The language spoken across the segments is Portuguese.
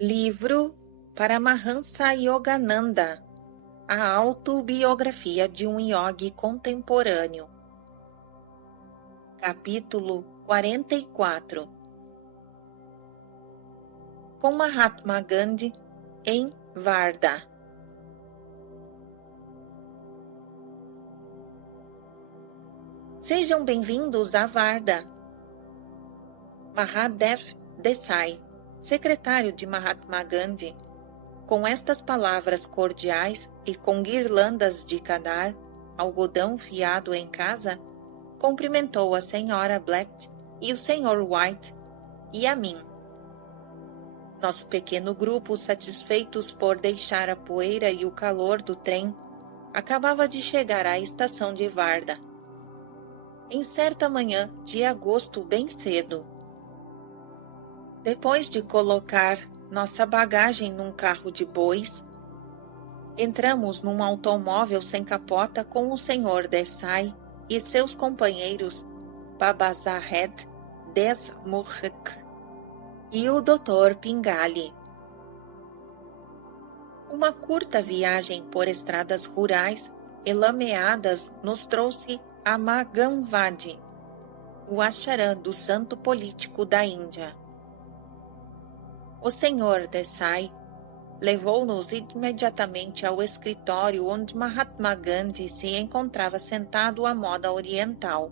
Livro Paramahansa Yogananda, a autobiografia de um yogi contemporâneo. Capítulo 44. Com Mahatma Gandhi em Varda. Sejam bem-vindos a Varda. Mahadev Desai, secretário de Mahatma Gandhi, com estas palavras cordiais e com guirlandas de cadar, algodão fiado em casa, cumprimentou a senhora Black e o senhor White e a mim. Nosso pequeno grupo, satisfeitos por deixar a poeira e o calor do trem, acabava de chegar à estação de Varda. Em certa manhã de agosto bem cedo. Depois de colocar nossa bagagem num carro de bois, entramos num automóvel sem capota com o senhor Desai e seus companheiros Babasahed Desmukh e o Dr. Pingali. Uma curta viagem por estradas rurais e lameadas nos trouxe a Maganvadi, o ashram do santo político da Índia. O senhor Desai levou-nos imediatamente ao escritório onde Mahatma Gandhi se encontrava sentado à moda oriental.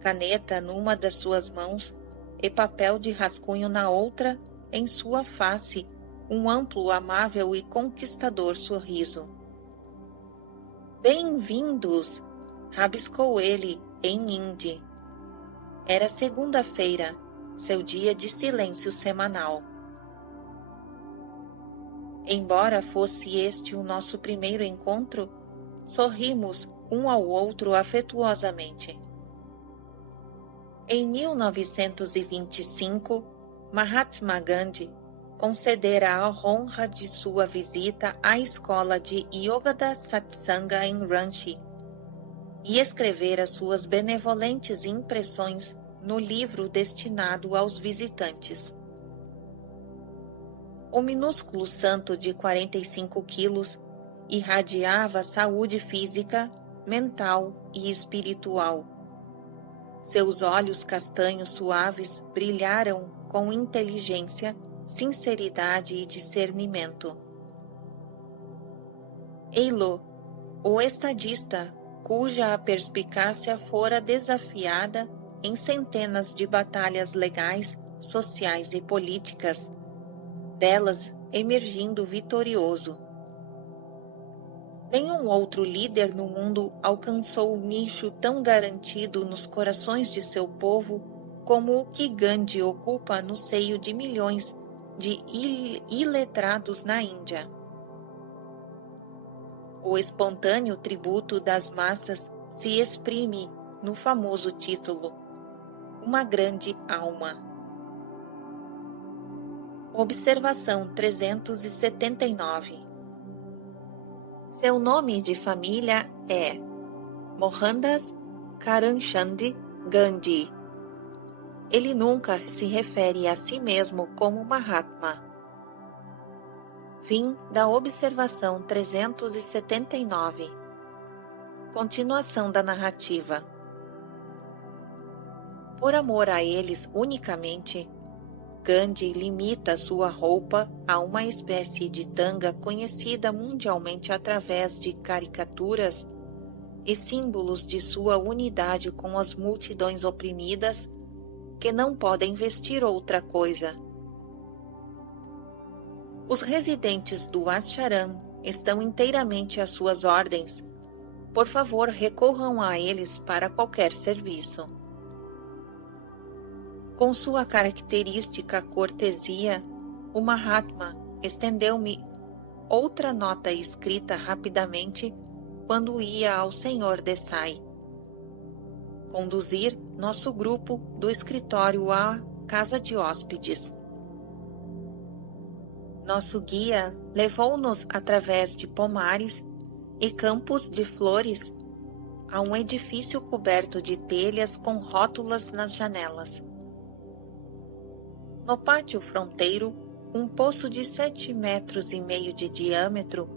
Caneta numa das suas mãos e papel de rascunho na outra, em sua face, um amplo, amável e conquistador sorriso. Bem-vindos! Rabiscou ele em hindi. Era segunda-feira, seu dia de silêncio semanal. Embora fosse este o nosso primeiro encontro, sorrimos um ao outro afetuosamente. Em 1925, Mahatma Gandhi concedera a honra de sua visita à escola de Yoga Satsanga em Ranchi e escrevera suas benevolentes impressões no livro destinado aos visitantes. O minúsculo santo de 45 quilos irradiava saúde física, mental e espiritual. Seus olhos castanhos suaves brilharam com inteligência, sinceridade e discernimento. Eilo, o estadista, cuja perspicácia fora desafiada em centenas de batalhas legais, sociais e políticas, delas emergindo vitorioso. Nenhum outro líder no mundo alcançou um nicho tão garantido nos corações de seu povo como o que Gandhi ocupa no seio de milhões de iletrados na Índia. O espontâneo tributo das massas se exprime no famoso título Uma Grande Alma. Observação 379. Seu nome de família é Mohandas Karamchand Gandhi. Ele nunca se refere a si mesmo como Mahatma. Fim da observação 379. Continuação da narrativa. Por amor a eles unicamente, Gandhi limita sua roupa a uma espécie de tanga conhecida mundialmente através de caricaturas e símbolos de sua unidade com as multidões oprimidas que não podem vestir outra coisa. Os residentes do ashram estão inteiramente às suas ordens. Por favor, recorram a eles para qualquer serviço. Com sua característica cortesia, o Mahatma estendeu-me outra nota escrita rapidamente quando ia ao senhor Desai conduzir nosso grupo do escritório à casa de hóspedes. Nosso guia levou-nos através de pomares e campos de flores a um edifício coberto de telhas com rótulas nas janelas. No pátio fronteiro, Um poço de 7,5 metros de diâmetro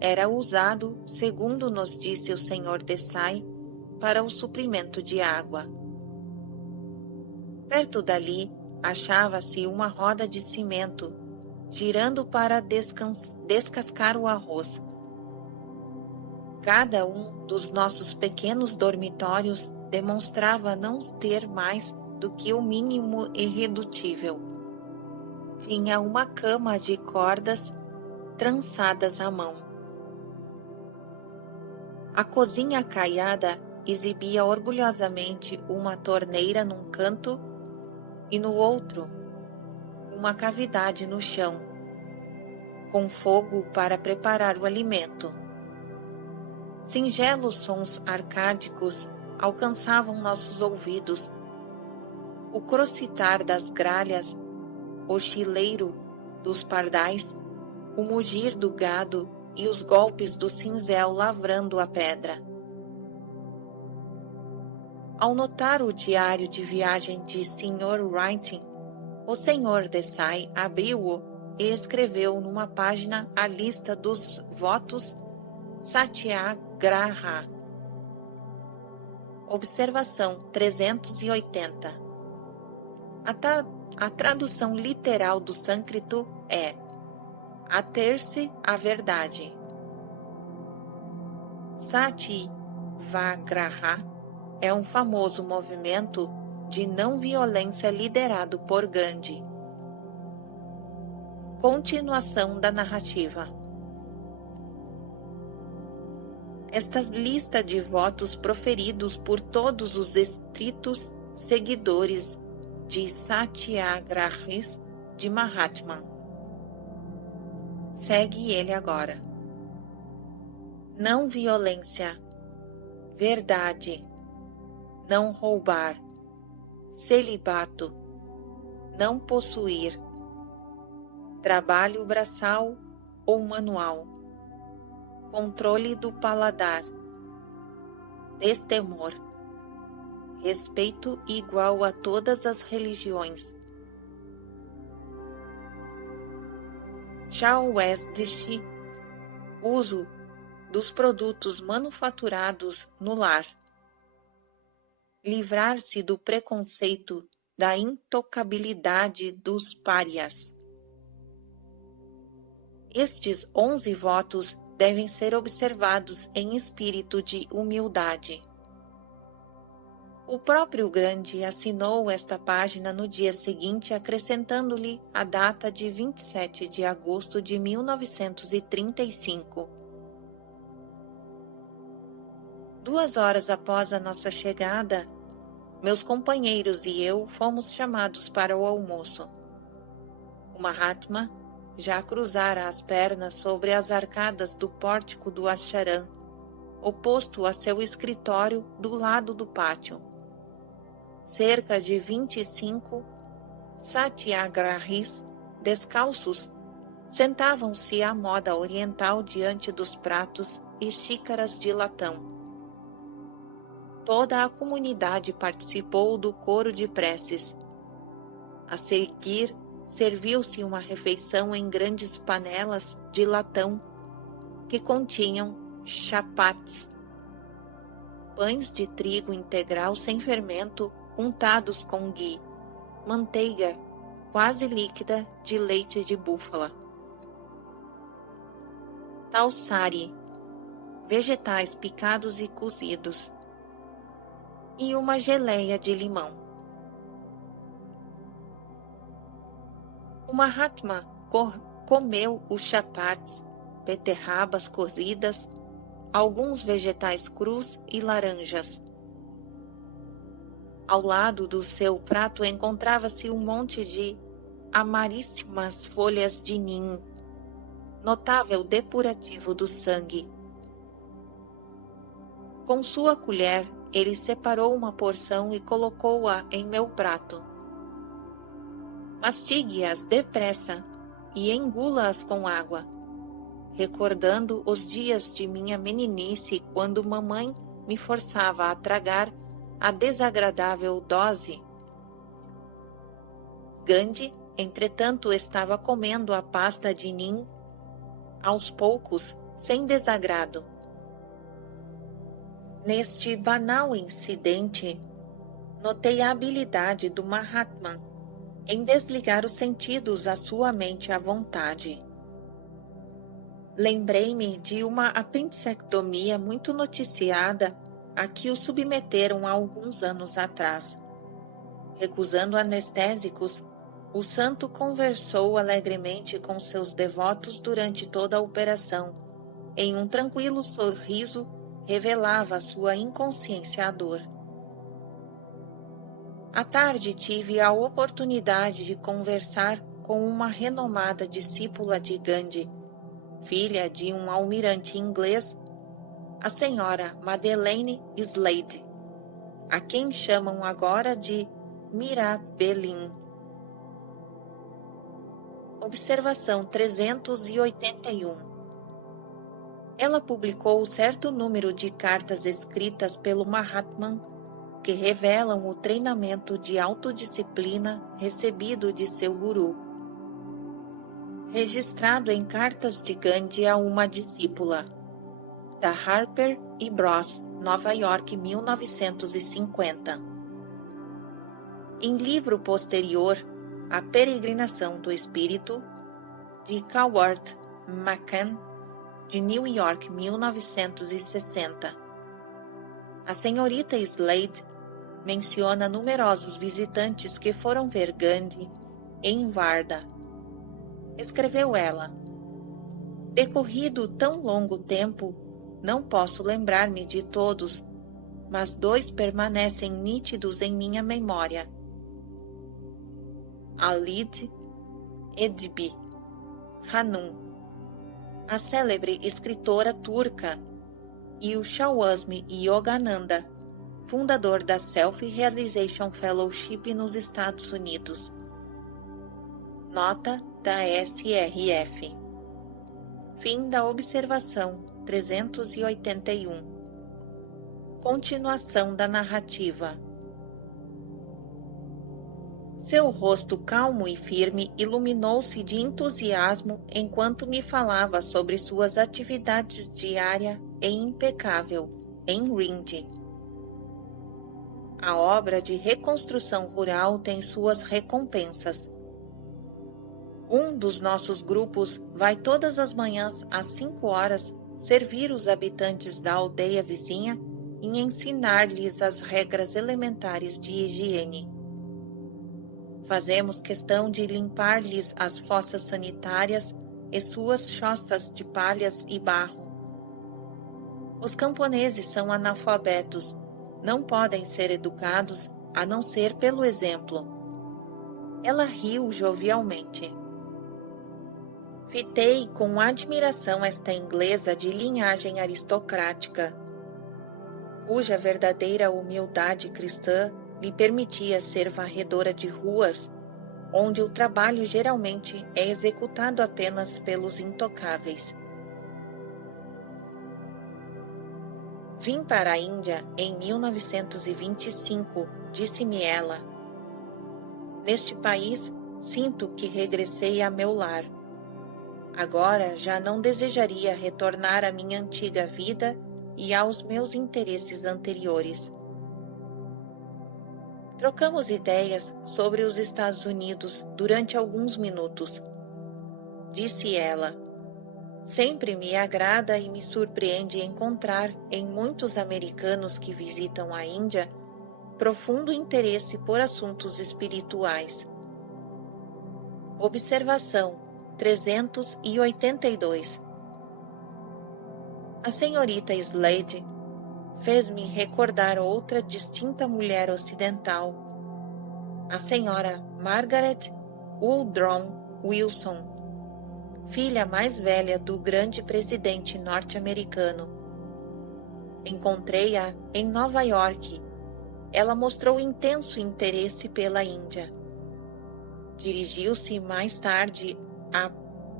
era usado, segundo nos disse o Sr. Desai, para o suprimento de água. Perto dali achava-se uma roda de cimento, girando para descascar o arroz. Cada um dos nossos pequenos dormitórios demonstrava não ter mais do que o mínimo irredutível. Tinha uma cama de cordas trançadas à mão. A cozinha caiada exibia orgulhosamente uma torneira num canto e no outro uma cavidade no chão, com fogo para preparar o alimento. Singelos sons arcádicos alcançavam nossos ouvidos. O crocitar das gralhas, o chileiro dos pardais, o mugir do gado e os golpes do cinzel lavrando a pedra. Ao notar o diário de viagem de Sr. Wright, o Sr. Desai abriu-o e escreveu numa página a lista dos votos Satyagraha. Observação 380. A tradução literal do sânscrito é ater-se à verdade. Satyagraha é um famoso movimento de não violência liderado por Gandhi. Continuação da narrativa. Esta lista de votos proferidos por todos os estritos seguidores de Satyagrahis de Mahatma. Segue ele agora. Não violência, verdade, não roubar, celibato, não possuir, trabalho braçal ou manual, controle do paladar, destemor, respeito igual a todas as religiões. Chaoeste, uso dos produtos manufaturados no lar. Livrar-se do preconceito da intocabilidade dos párias. Estes 11 votos devem ser observados em espírito de humildade. O próprio Gandhi assinou esta página no dia seguinte, acrescentando-lhe a data de 27 de agosto de 1935. 2 horas após a nossa chegada, meus companheiros e eu fomos chamados para o almoço. O Mahatma já cruzara as pernas sobre as arcadas do pórtico do ashram, oposto a seu escritório do lado do pátio. Cerca de 25 satyagrahis descalços sentavam-se à moda oriental diante dos pratos e xícaras de latão. Toda a comunidade participou do coro de preces. A seguir, serviu-se uma refeição em grandes panelas de latão que continham chapats, pães de trigo integral sem fermento untados com ghee, manteiga quase líquida de leite de búfala, talsari, vegetais picados e cozidos, e uma geleia de limão. O Mahatma comeu os chapats, beterrabas cozidas, alguns vegetais crus e laranjas. Ao lado do seu prato encontrava-se um monte de amaríssimas folhas de nim, notável depurativo do sangue. Com sua colher, ele separou uma porção e colocou-a em meu prato. Mastigue-as depressa e engula-as com água, recordando os dias de minha meninice quando mamãe me forçava a tragar a desagradável dose. Gandhi entretanto, estava comendo a pasta de nim, aos poucos, sem desagrado. Neste banal incidente, notei a habilidade do Mahatma em desligar os sentidos à sua mente à vontade. Lembrei-me de uma apendicectomia muito noticiada a que o submeteram há alguns anos atrás. Recusando anestésicos, o santo conversou alegremente com seus devotos durante toda a operação. Em um tranquilo sorriso, revelava sua inconsciência à dor. À tarde tive a oportunidade de conversar com uma renomada discípula de Gandhi, filha de um almirante inglês, a senhora Madeleine Slade, a quem chamam agora de Mirabelin. Observação 381. Ela publicou certo número de cartas escritas pelo Mahatma que revelam o treinamento de autodisciplina recebido de seu guru. Registrado em Cartas de Gandhi a uma discípula, da Harper e Bros, Nova York, 1950. Em livro posterior, A Peregrinação do Espírito, de Coward McCann, de New York, 1960. A senhorita Slade menciona numerosos visitantes que foram ver Gandhi em Varda. Escreveu ela: decorrido tão longo tempo, não posso lembrar-me de todos, mas 2 permanecem nítidos em minha memória. Alid Edbi Hanum, a célebre escritora turca, e o Shawazmi Yogananda, fundador da Self-Realization Fellowship nos Estados Unidos. Nota da SRF. Fim da observação 381. Continuação da narrativa. Seu rosto calmo e firme iluminou-se de entusiasmo enquanto me falava sobre suas atividades diárias e impecável em Rinde. A obra de reconstrução rural tem suas recompensas. Um dos nossos grupos vai todas as manhãs às 5 horas servir os habitantes da aldeia vizinha e ensinar-lhes as regras elementares de higiene. Fazemos questão de limpar-lhes as fossas sanitárias e suas choças de palhas e barro. Os camponeses são analfabetos, não podem ser educados a não ser pelo exemplo. Ela riu jovialmente. Fitei com admiração esta inglesa de linhagem aristocrática, cuja verdadeira humildade cristã lhe permitia ser varredora de ruas, onde o trabalho geralmente é executado apenas pelos intocáveis. Vim para a Índia em 1925, disse-me ela. Neste país, sinto que regressei a meu lar. Agora já não desejaria retornar à minha antiga vida e aos meus interesses anteriores. Trocamos ideias sobre os Estados Unidos durante alguns minutos. Disse ela: sempre me agrada e me surpreende encontrar em muitos americanos que visitam a Índia profundo interesse por assuntos espirituais. Observação 382. A senhorita Slade fez-me recordar outra distinta mulher ocidental, a senhora Margaret Woodrow Wilson, filha mais velha do grande presidente norte-americano. Encontrei-a em Nova York. Ela mostrou intenso interesse pela Índia. Dirigiu-se mais tarde a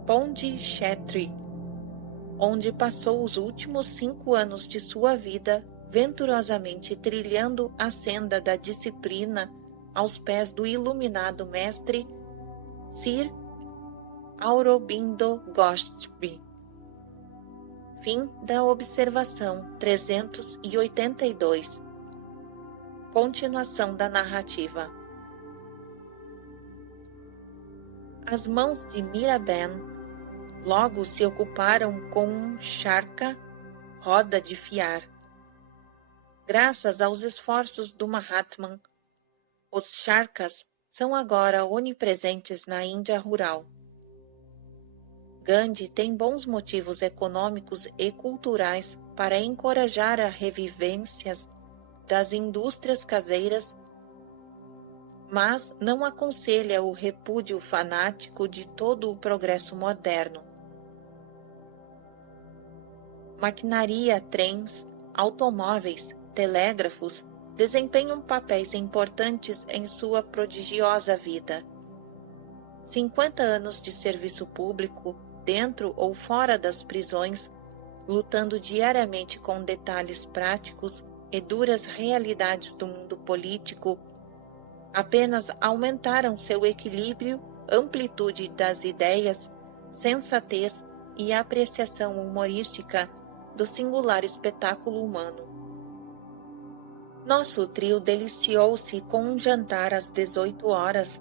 Pondicherry, onde passou os últimos 5 anos de sua vida venturosamente trilhando a senda da disciplina aos pés do iluminado mestre Sir Aurobindo Ghosh. Fim da observação 382. Continuação da narrativa. As mãos de Miraben logo se ocuparam com um charca roda de fiar. Graças aos esforços do Mahatman, os charcas são agora onipresentes na Índia rural. Gandhi tem bons motivos econômicos e culturais para encorajar a revivências das indústrias caseiras, mas não aconselha o repúdio fanático de todo o progresso moderno. Maquinaria, trens, automóveis, telégrafos desempenham papéis importantes em sua prodigiosa vida. 50 anos de serviço público, dentro ou fora das prisões, lutando diariamente com detalhes práticos e duras realidades do mundo político, apenas aumentaram seu equilíbrio, amplitude das ideias, sensatez e apreciação humorística do singular espetáculo humano. Nosso trio deliciou-se com um jantar às 18 horas,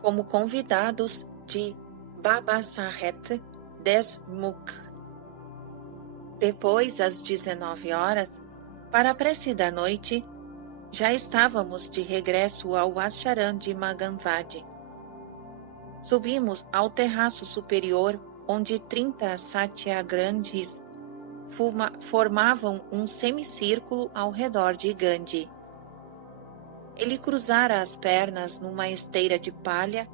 como convidados de Babasaheb Deshmukh. Depois, às 19 horas, para a prece da noite, já estávamos de regresso ao ashram de Maganvadi. Subimos ao terraço superior, onde 30 satyagrahis formavam um semicírculo ao redor de Gandhi. Ele cruzara as pernas numa esteira de palha,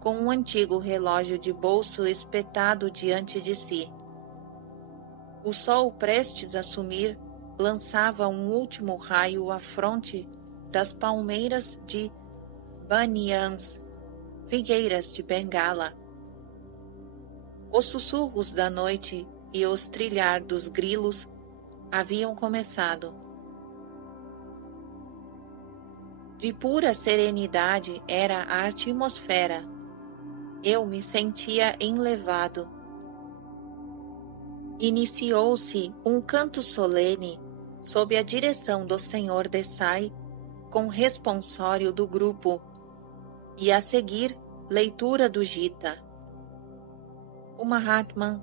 com um antigo relógio de bolso espetado diante de si. O sol, prestes a sumir, lançava um último raio à fronte das palmeiras de Banians, figueiras de Bengala. Os sussurros da noite e os trilhar dos grilos haviam começado. De pura serenidade era a atmosfera. Eu me sentia enlevado. Iniciou-se um canto solene sob a direção do Sr. Desai, com responsório do grupo, e a seguir leitura do Gita. O Mahatman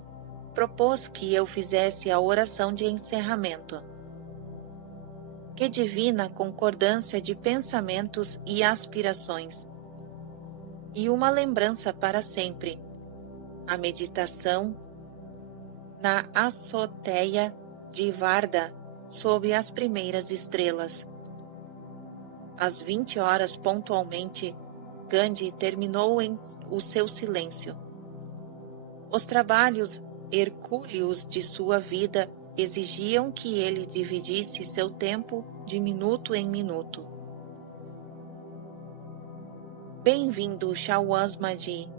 propôs que eu fizesse a oração de encerramento. Que divina concordância de pensamentos e aspirações! E uma lembrança para sempre, a meditação na azoteia de Varda sob as primeiras estrelas. Às 20 horas pontualmente, Gandhi terminou o seu silêncio. Os trabalhos hercúleos de sua vida exigiam que ele dividisse seu tempo de minuto em minuto. Bem-vindo, Shawaz-Madhi.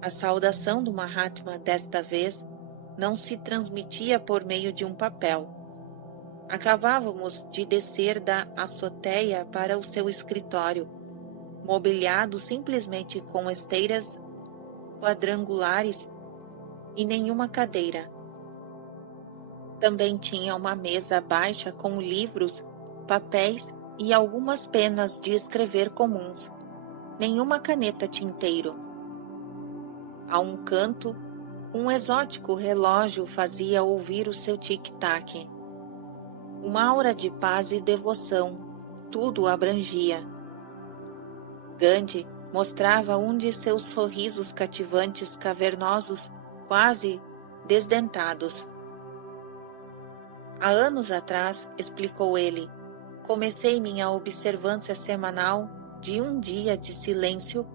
A saudação do Mahatma desta vez não se transmitia por meio de um papel. Acabávamos de descer da azoteia para o seu escritório, mobiliado simplesmente com esteiras quadrangulares e nenhuma cadeira. Também tinha uma mesa baixa com livros, papéis e algumas penas de escrever comuns. Nenhuma caneta tinteiro. A um canto, um exótico relógio fazia ouvir o seu tic-tac. Uma aura de paz e devoção, tudo abrangia. Gandhi mostrava um de seus sorrisos cativantes cavernosos, quase desdentados. Há anos atrás, explicou ele, comecei minha observância semanal de um dia de silêncio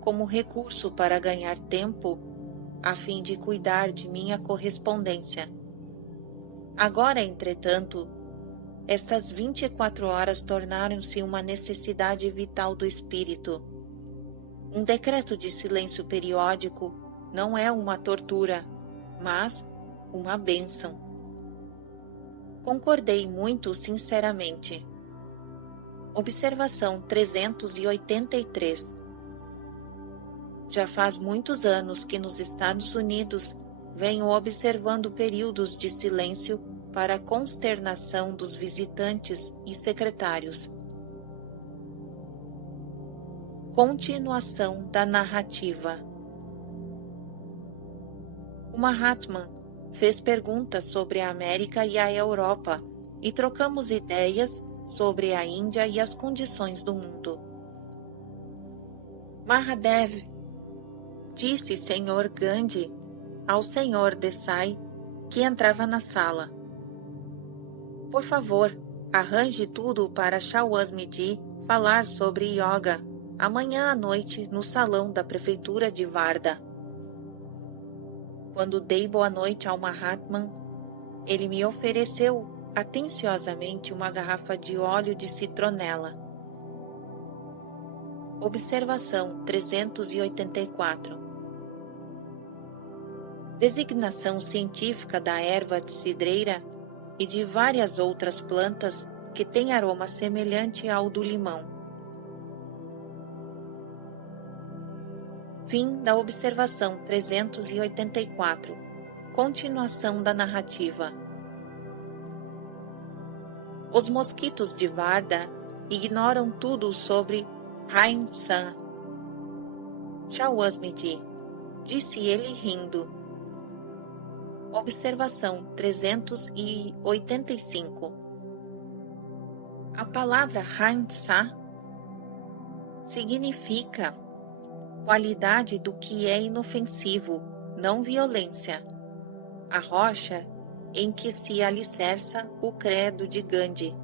como recurso para ganhar tempo a fim de cuidar de minha correspondência. Agora, entretanto, estas 24 horas tornaram-se uma necessidade vital do espírito. Um decreto de silêncio periódico não é uma tortura, mas uma bênção. Concordei muito sinceramente. Observação 383. Já faz muitos anos que nos Estados Unidos venho observando períodos de silêncio para a consternação dos visitantes e secretários. Continuação da narrativa. O Mahatma fez perguntas sobre a América e a Europa e trocamos ideias sobre a Índia e as condições do mundo. Mahadev, disse Sr. Gandhi ao Sr. Desai, que entrava na sala. Por favor, arranje tudo para Shawasmiji falar sobre yoga amanhã à noite no salão da prefeitura de Varda. Quando dei boa noite ao Mahatma, ele me ofereceu atenciosamente uma garrafa de óleo de citronela. Observação 384. Designação científica da erva cidreira e de várias outras plantas que têm aroma semelhante ao do limão. Fim da observação 384. Continuação da narrativa. Os mosquitos de Varda ignoram tudo sobre Ahimsa. Shawasmiji, disse ele rindo. Observação 385. A palavra Ahimsa significa qualidade do que é inofensivo, não violência. A rocha em que se alicerça o credo de Gandhi.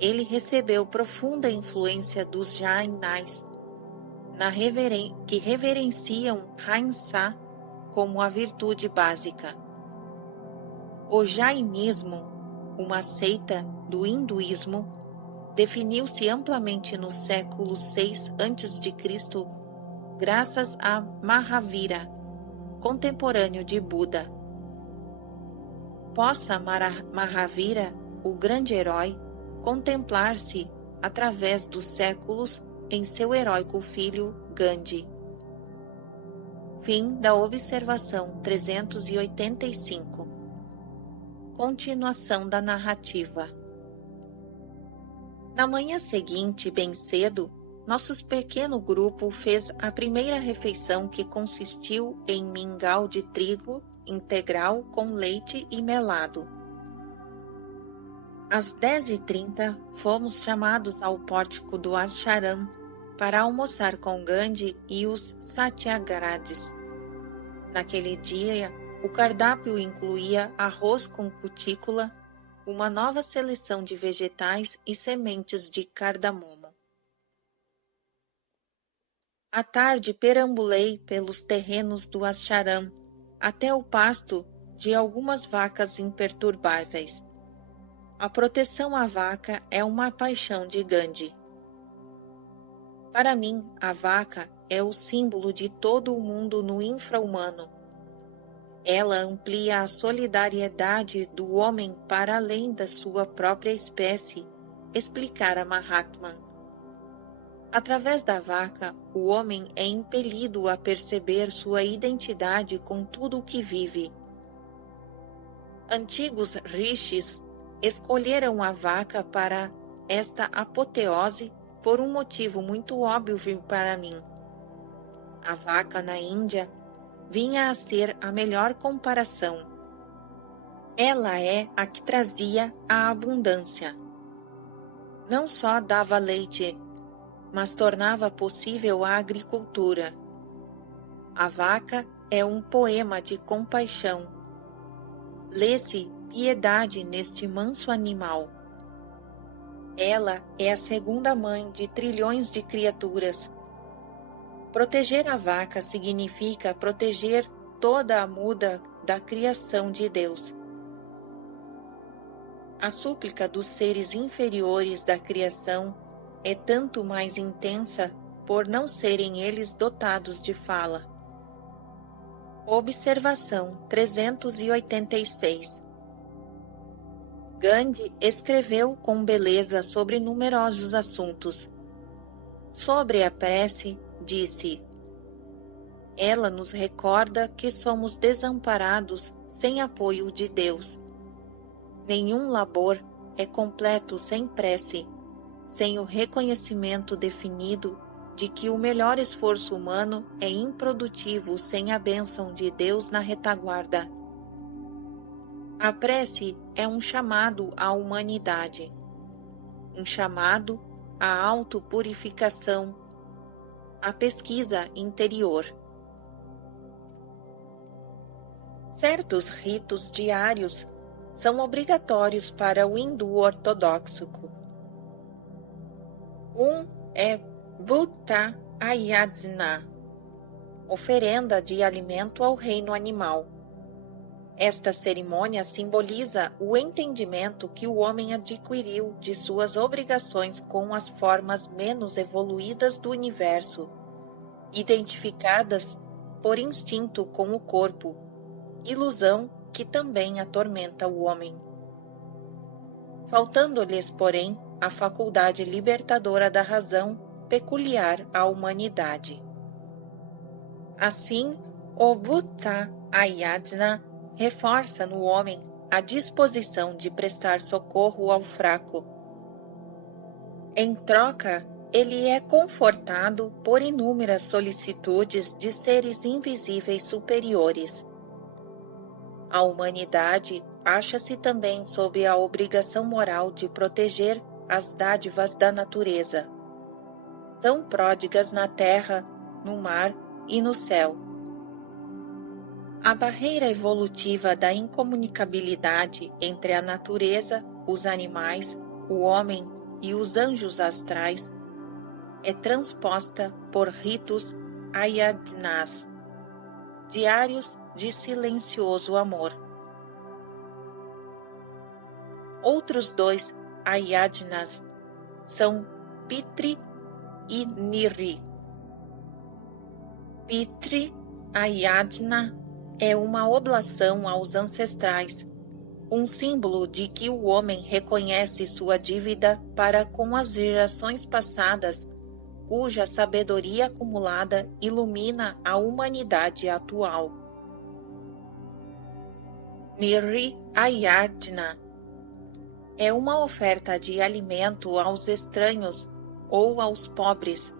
Ele recebeu profunda influência dos Jainais, que reverenciam Ahimsa como a virtude básica. O Jainismo, uma seita do hinduísmo, definiu-se amplamente no século VI a.C., graças a Mahavira, contemporâneo de Buda. Possa Mahavira, o grande herói, contemplar-se através dos séculos em seu heróico filho Gandhi. Fim da observação 385. Continuação da narrativa. Na manhã seguinte, bem cedo, nosso pequeno grupo fez a primeira refeição, que consistiu em mingau de trigo integral com leite e melado. Às 10h30, fomos chamados ao pórtico do Ashram para almoçar com Gandhi e os Satyagradis. Naquele dia, o cardápio incluía arroz com cutícula, uma nova seleção de vegetais e sementes de cardamomo. À tarde, perambulei pelos terrenos do Ashram até o pasto de algumas vacas imperturbáveis. A proteção à vaca é uma paixão de Gandhi. Para mim, a vaca é o símbolo de todo o mundo no infra-humano. Ela amplia a solidariedade do homem para além da sua própria espécie, explicara Mahatma. Através da vaca, o homem é impelido a perceber sua identidade com tudo o que vive. Antigos rishis escolheram a vaca para esta apoteose por um motivo muito óbvio para mim. A vaca na Índia vinha a ser a melhor comparação. Ela é a que trazia a abundância. Não só dava leite, mas tornava possível a agricultura. A vaca é um poema de compaixão. Lê-se piedade neste manso animal. Ela é a segunda mãe de trilhões de criaturas. Proteger a vaca significa proteger toda a muda da criação de Deus. A súplica dos seres inferiores da criação é tanto mais intensa por não serem eles dotados de fala. Observação 386. Gandhi escreveu com beleza sobre numerosos assuntos. Sobre a prece, disse: Ela nos recorda que somos desamparados sem apoio de Deus. Nenhum labor é completo sem prece, sem o reconhecimento definido de que o melhor esforço humano é improdutivo sem a bênção de Deus na retaguarda. A prece é um chamado à humanidade, um chamado à autopurificação, à pesquisa interior. Certos ritos diários são obrigatórios para o hindu ortodoxo. Um é Bhuta Ayadna, oferenda de alimento ao reino animal. Esta cerimônia simboliza o entendimento que o homem adquiriu de suas obrigações com as formas menos evoluídas do universo, identificadas por instinto com o corpo, ilusão que também atormenta o homem. Faltando-lhes, porém, a faculdade libertadora da razão peculiar à humanidade. Assim, o Bhuta Ayadna reforça no homem a disposição de prestar socorro ao fraco. Em troca, ele é confortado por inúmeras solicitudes de seres invisíveis superiores. A humanidade acha-se também sob a obrigação moral de proteger as dádivas da natureza, tão pródigas na terra, no mar e no céu. A barreira evolutiva da incomunicabilidade entre a natureza, os animais, o homem e os anjos astrais é transposta por ritos ayadnas, diários de silencioso amor. Outros dois ayadnas são Pitri e Niri. Pitri Ayadna é uma oblação aos ancestrais, um símbolo de que o homem reconhece sua dívida para com as gerações passadas, cuja sabedoria acumulada ilumina a humanidade atual. Niri Ayadna é uma oferta de alimento aos estranhos ou aos pobres,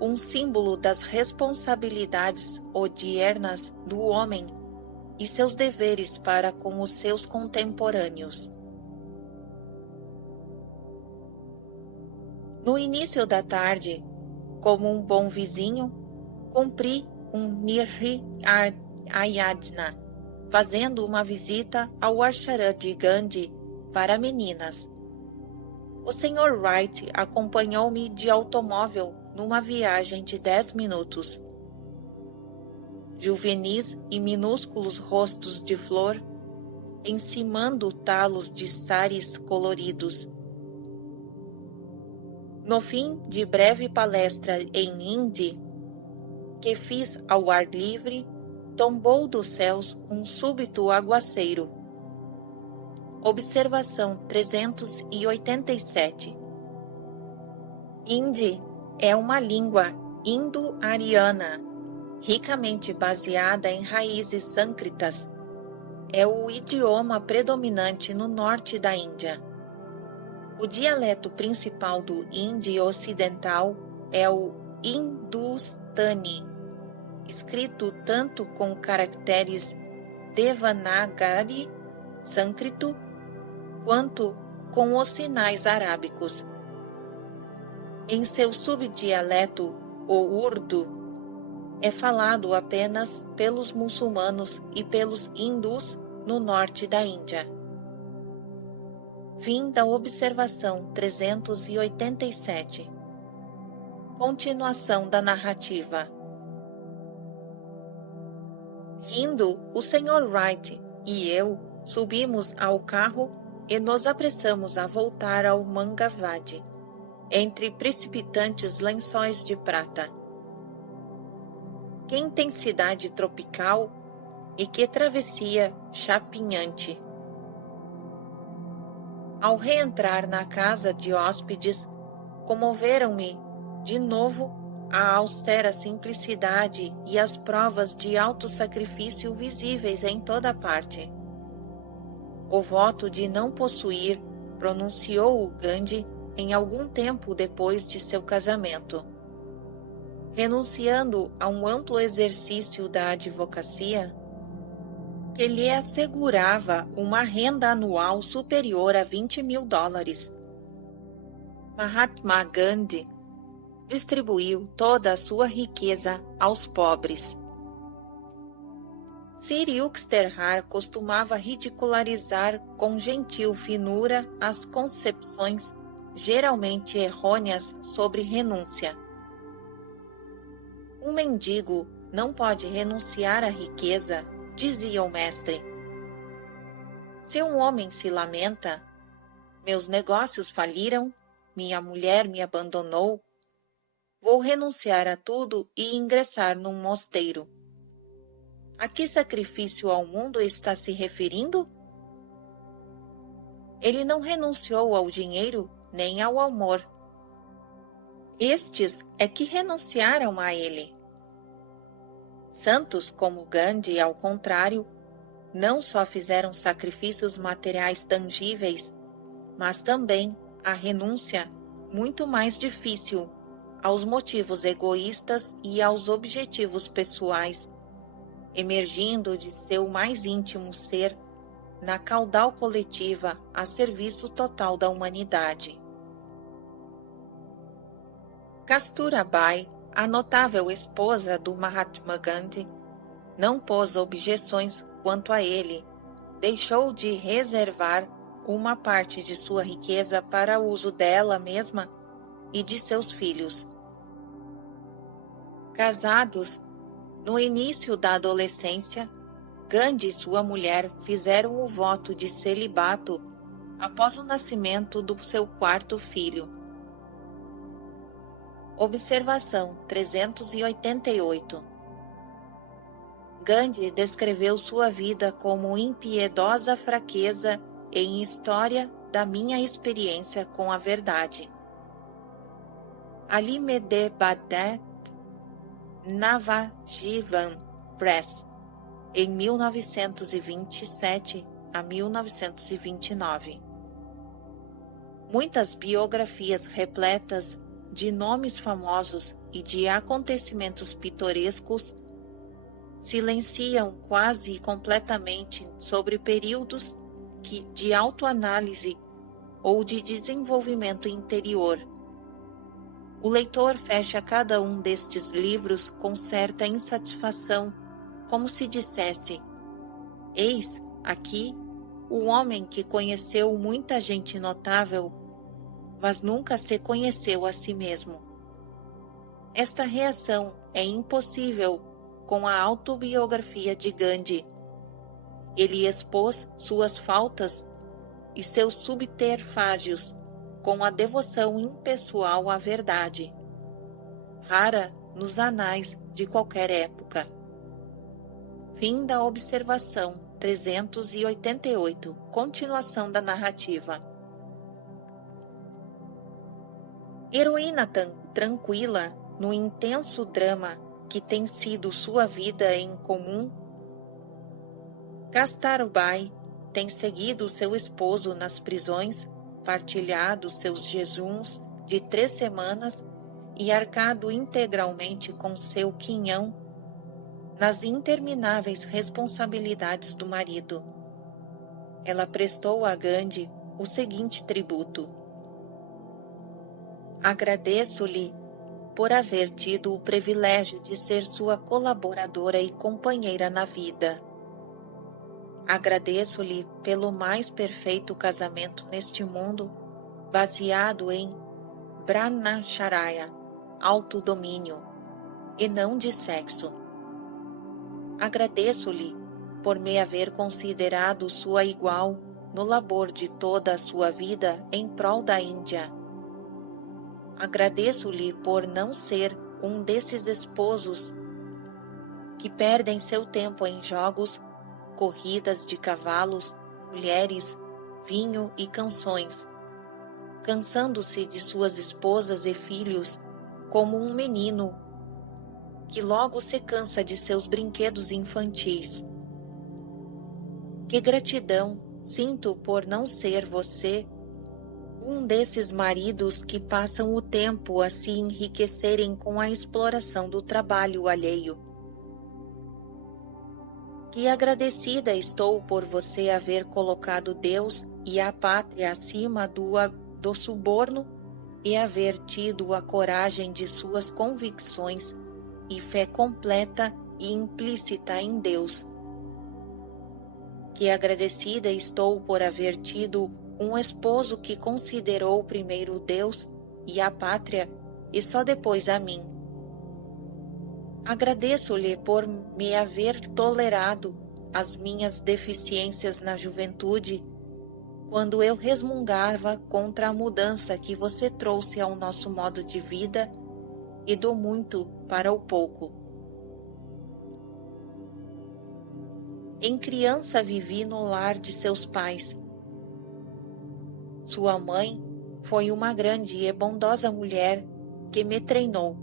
um símbolo das responsabilidades odiernas do homem e seus deveres para com os seus contemporâneos. No início da tarde, como um bom vizinho, cumpri um Niri Ayadna, fazendo uma visita ao Ashram de Gandhi para meninas. O Sr. Wright acompanhou-me de automóvel numa viagem de 10 minutos. Juvenis e minúsculos rostos de flor, encimando talos de saris coloridos. No fim de breve palestra em hindi, que fiz ao ar livre, tombou dos céus um súbito aguaceiro. Observação 387. Hindi é uma língua indo-ariana, ricamente baseada em raízes sânscritas. É o idioma predominante no norte da Índia. O dialeto principal do hindi ocidental é o hindustani, escrito tanto com caracteres Devanagari, sânscrito, quanto com os sinais arábicos. Em seu subdialeto, o urdu, é falado apenas pelos muçulmanos e pelos hindus no norte da Índia. Fim da observação 387. Continuação da narrativa. Rindo, o Sr. Wright e eu subimos ao carro e nos apressamos a voltar ao Mangavadi, entre precipitantes lençóis de prata. Que intensidade tropical e que travessia chapinhante! Ao reentrar na casa de hóspedes, comoveram-me de novo a austera simplicidade e as provas de autossacrifício visíveis em toda parte. O voto de não possuir pronunciou-o Gandhi em algum tempo depois de seu casamento. Renunciando a um amplo exercício da advocacia, que lhe assegurava uma renda anual superior a $20.000, Mahatma Gandhi distribuiu toda a sua riqueza aos pobres. Sir Yukteswar costumava ridicularizar com gentil finura as concepções geralmente errôneas sobre renúncia. Um mendigo não pode renunciar à riqueza, dizia o mestre. Se um homem se lamenta, meus negócios faliram, minha mulher me abandonou, vou renunciar a tudo e ingressar num mosteiro. A que sacrifício ao mundo está se referindo? Ele não renunciou ao dinheiro nem ao amor. Estes é que renunciaram a ele. Santos como Gandhi, ao contrário, não só fizeram sacrifícios materiais tangíveis, mas também a renúncia, muito mais difícil, aos motivos egoístas e aos objetivos pessoais, emergindo de seu mais íntimo ser na caudal coletiva a serviço total da humanidade. Kasturabai, a notável esposa do Mahatma Gandhi, não pôs objeções quanto a ele, deixou de reservar uma parte de sua riqueza para uso dela mesma e de seus filhos. Casados, no início da adolescência, Gandhi e sua mulher fizeram o voto de celibato após o nascimento do seu quarto filho. Observação 388. Gandhi descreveu sua vida como impiedosa fraqueza em História da minha experiência com a verdade. Alimedebadet Navajivan Press, em 1927 a 1929. Muitas biografias repletas de nomes famosos e de acontecimentos pitorescos silenciam quase completamente sobre períodos de autoanálise ou de desenvolvimento interior. O leitor fecha cada um destes livros com certa insatisfação, como se dissesse: eis aqui o homem que conheceu muita gente notável, mas nunca se conheceu a si mesmo. Esta reação é impossível com a autobiografia de Gandhi. Ele expôs suas faltas e seus subterfúgios com a devoção impessoal à verdade, rara nos anais de qualquer época. Fim da observação 388, continuação da narrativa. Heroína tranquila no intenso drama que tem sido sua vida em comum, Kasturabai tem seguido seu esposo nas prisões, partilhado seus jejuns de 3 semanas e arcado integralmente com seu quinhão nas intermináveis responsabilidades do marido. Ela prestou a Gandhi o seguinte tributo: agradeço-lhe por haver tido o privilégio de ser sua colaboradora e companheira na vida. Agradeço-lhe pelo mais perfeito casamento neste mundo, baseado em Brahmacharya, autodomínio, e não de sexo. Agradeço-lhe por me haver considerado sua igual no labor de toda a sua vida em prol da Índia. Agradeço-lhe por não ser um desses esposos que perdem seu tempo em jogos, corridas de cavalos, mulheres, vinho e canções, cansando-se de suas esposas e filhos como um menino que logo se cansa de seus brinquedos infantis. Que gratidão sinto por não ser você um desses maridos que passam o tempo a se enriquecerem com a exploração do trabalho alheio. Que agradecida estou por você haver colocado Deus e a pátria acima do suborno e haver tido a coragem de suas convicções e fé completa e implícita em Deus. Que agradecida estou por haver tido um esposo que considerou primeiro Deus e a pátria e só depois a mim. Agradeço-lhe por me haver tolerado as minhas deficiências na juventude, quando eu resmungava contra a mudança que você trouxe ao nosso modo de vida e do muito para o pouco. Em criança vivi no lar de seus pais. Sua mãe foi uma grande e bondosa mulher que me treinou,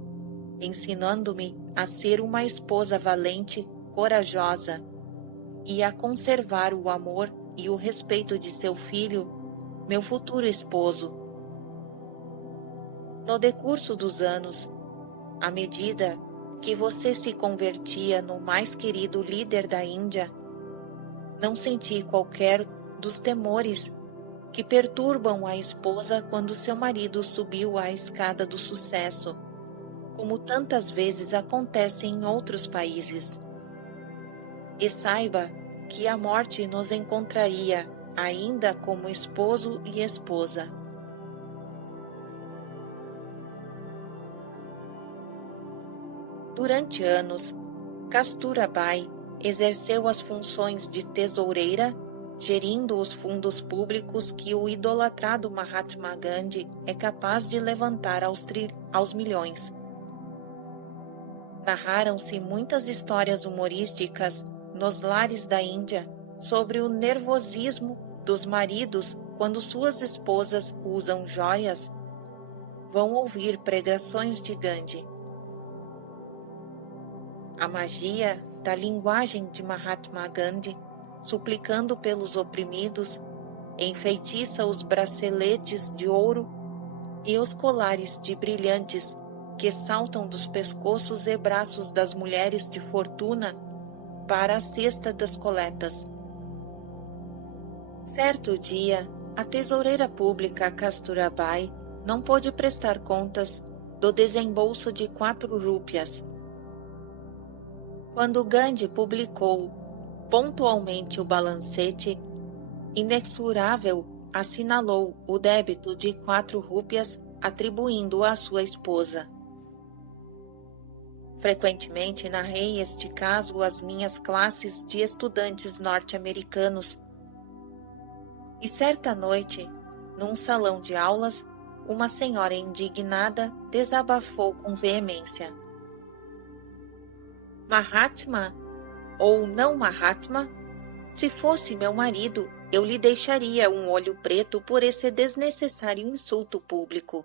ensinando-me a ser uma esposa valente, corajosa e a conservar o amor e o respeito de seu filho, meu futuro esposo. No decurso dos anos, à medida que você se convertia no mais querido líder da Índia, não senti qualquer dos temores que perturbam a esposa quando seu marido subiu a escada do sucesso, como tantas vezes acontece em outros países. E saiba que a morte nos encontraria ainda como esposo e esposa. Durante anos, Kasturabai exerceu as funções de tesoureira, gerindo os fundos públicos que o idolatrado Mahatma Gandhi é capaz de levantar aos milhões. Narraram-se muitas histórias humorísticas nos lares da Índia sobre o nervosismo dos maridos quando suas esposas usam joias. Vão ouvir pregações de Gandhi. A magia da linguagem de Mahatma Gandhi, suplicando pelos oprimidos, enfeitiça os braceletes de ouro e os colares de brilhantes que saltam dos pescoços e braços das mulheres de fortuna para a cesta das coletas. Certo dia, a tesoureira pública Kasturabai não pôde prestar contas do desembolso de 4 rúpias. Quando Gandhi publicou pontualmente o balancete, inexorável assinalou o débito de 4 rúpias, atribuindo-o à sua esposa. Frequentemente narrei este caso às minhas classes de estudantes norte-americanos. E certa noite, num salão de aulas, uma senhora indignada desabafou com veemência. Mahatma, ou não Mahatma, se fosse meu marido, eu lhe deixaria um olho preto por esse desnecessário insulto público.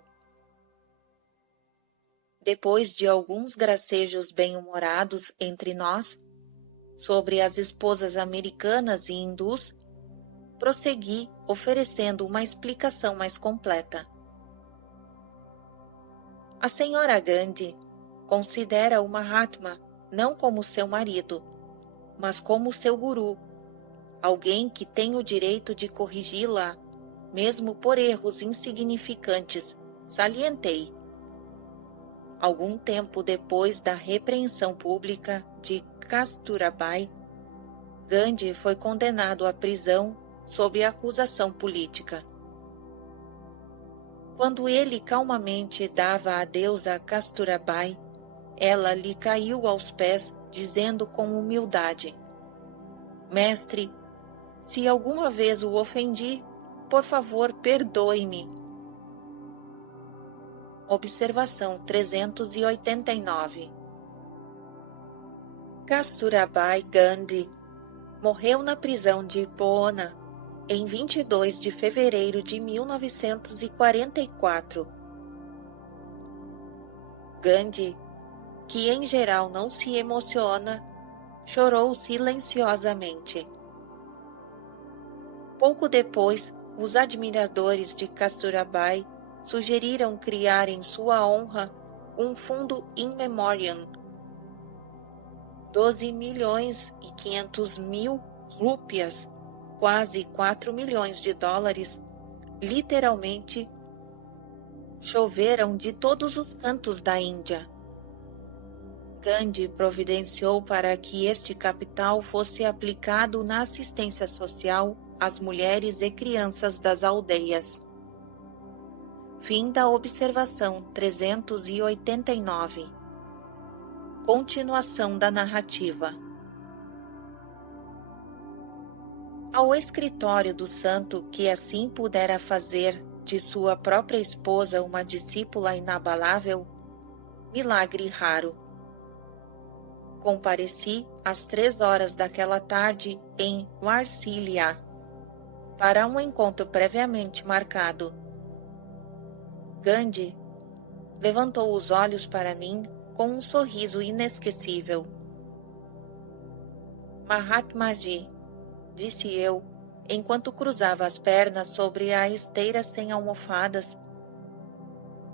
Depois de alguns gracejos bem-humorados entre nós, sobre as esposas americanas e hindus, prossegui oferecendo uma explicação mais completa. A senhora Gandhi considera o Mahatma não como seu marido, mas como seu guru, alguém que tem o direito de corrigi-la, mesmo por erros insignificantes, salientei. Algum tempo depois da repreensão pública de Kasturabai, Gandhi foi condenado à prisão sob acusação política. Quando ele calmamente dava adeus a Kasturabai, ela lhe caiu aos pés, dizendo com humildade: Mestre, se alguma vez o ofendi, por favor, perdoe-me. Observação 389. Kasturabai Gandhi morreu na prisão de Poona em 22 de fevereiro de 1944. Gandhi que em geral não se emociona, chorou silenciosamente. Pouco depois, os admiradores de Kasturabai sugeriram criar em sua honra um fundo in memoriam. 12.500.000 rúpias, quase 4 milhões de dólares, literalmente choveram de todos os cantos da Índia. Gandhi providenciou para que este capital fosse aplicado na assistência social às mulheres e crianças das aldeias. Fim da observação 389. Continuação da narrativa. Ao escritório do santo, que assim pudera fazer de sua própria esposa uma discípula inabalável, milagre raro. Compareci às 3 horas daquela tarde em Varsília, para um encontro previamente marcado. Gandhi levantou os olhos para mim com um sorriso inesquecível. Mahatmaji, disse eu, enquanto cruzava as pernas sobre a esteira sem almofadas,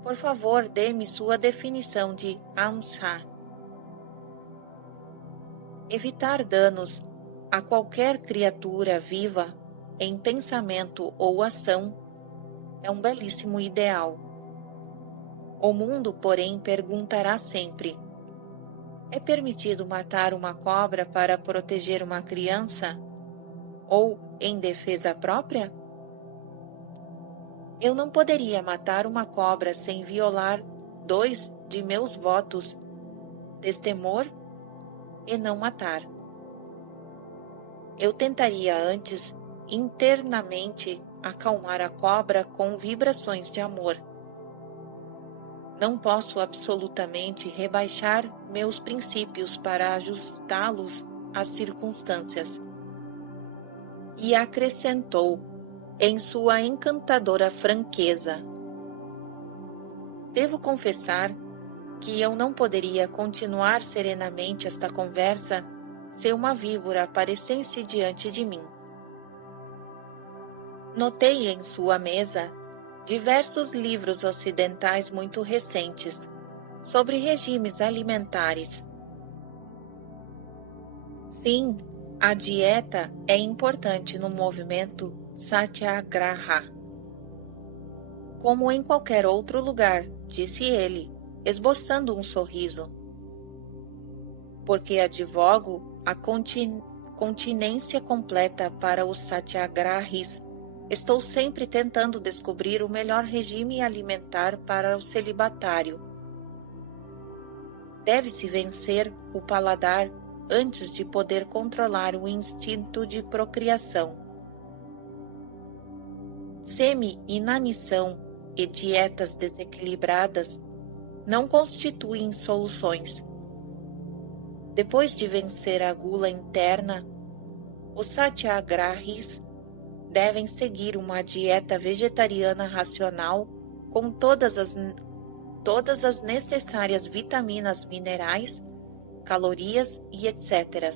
por favor, dê-me sua definição de Ahimsa. Evitar danos a qualquer criatura viva, em pensamento ou ação, é um belíssimo ideal. O mundo, porém, perguntará sempre: é permitido matar uma cobra para proteger uma criança? Ou em defesa própria? Eu não poderia matar uma cobra sem violar 2 de meus votos: destemor e não matar. Eu tentaria antes, internamente, acalmar a cobra com vibrações de amor. Não posso absolutamente rebaixar meus princípios para ajustá-los às circunstâncias. E acrescentou, em sua encantadora franqueza: devo confessar que eu não poderia continuar serenamente esta conversa se uma víbora aparecesse diante de mim. Notei em sua mesa diversos livros ocidentais muito recentes sobre regimes alimentares. Sim, a dieta é importante no movimento Satyagraha. Como em qualquer outro lugar, disse ele, esboçando um sorriso. Porque advogo a continência completa para os satyagrahis, estou sempre tentando descobrir o melhor regime alimentar para o celibatário. Deve-se vencer o paladar antes de poder controlar o instinto de procriação. Semi-inanição e dietas desequilibradas não constituem soluções. Depois de vencer a gula interna, os satyagrahis devem seguir uma dieta vegetariana racional com todas as necessárias vitaminas, minerais, calorias e etc.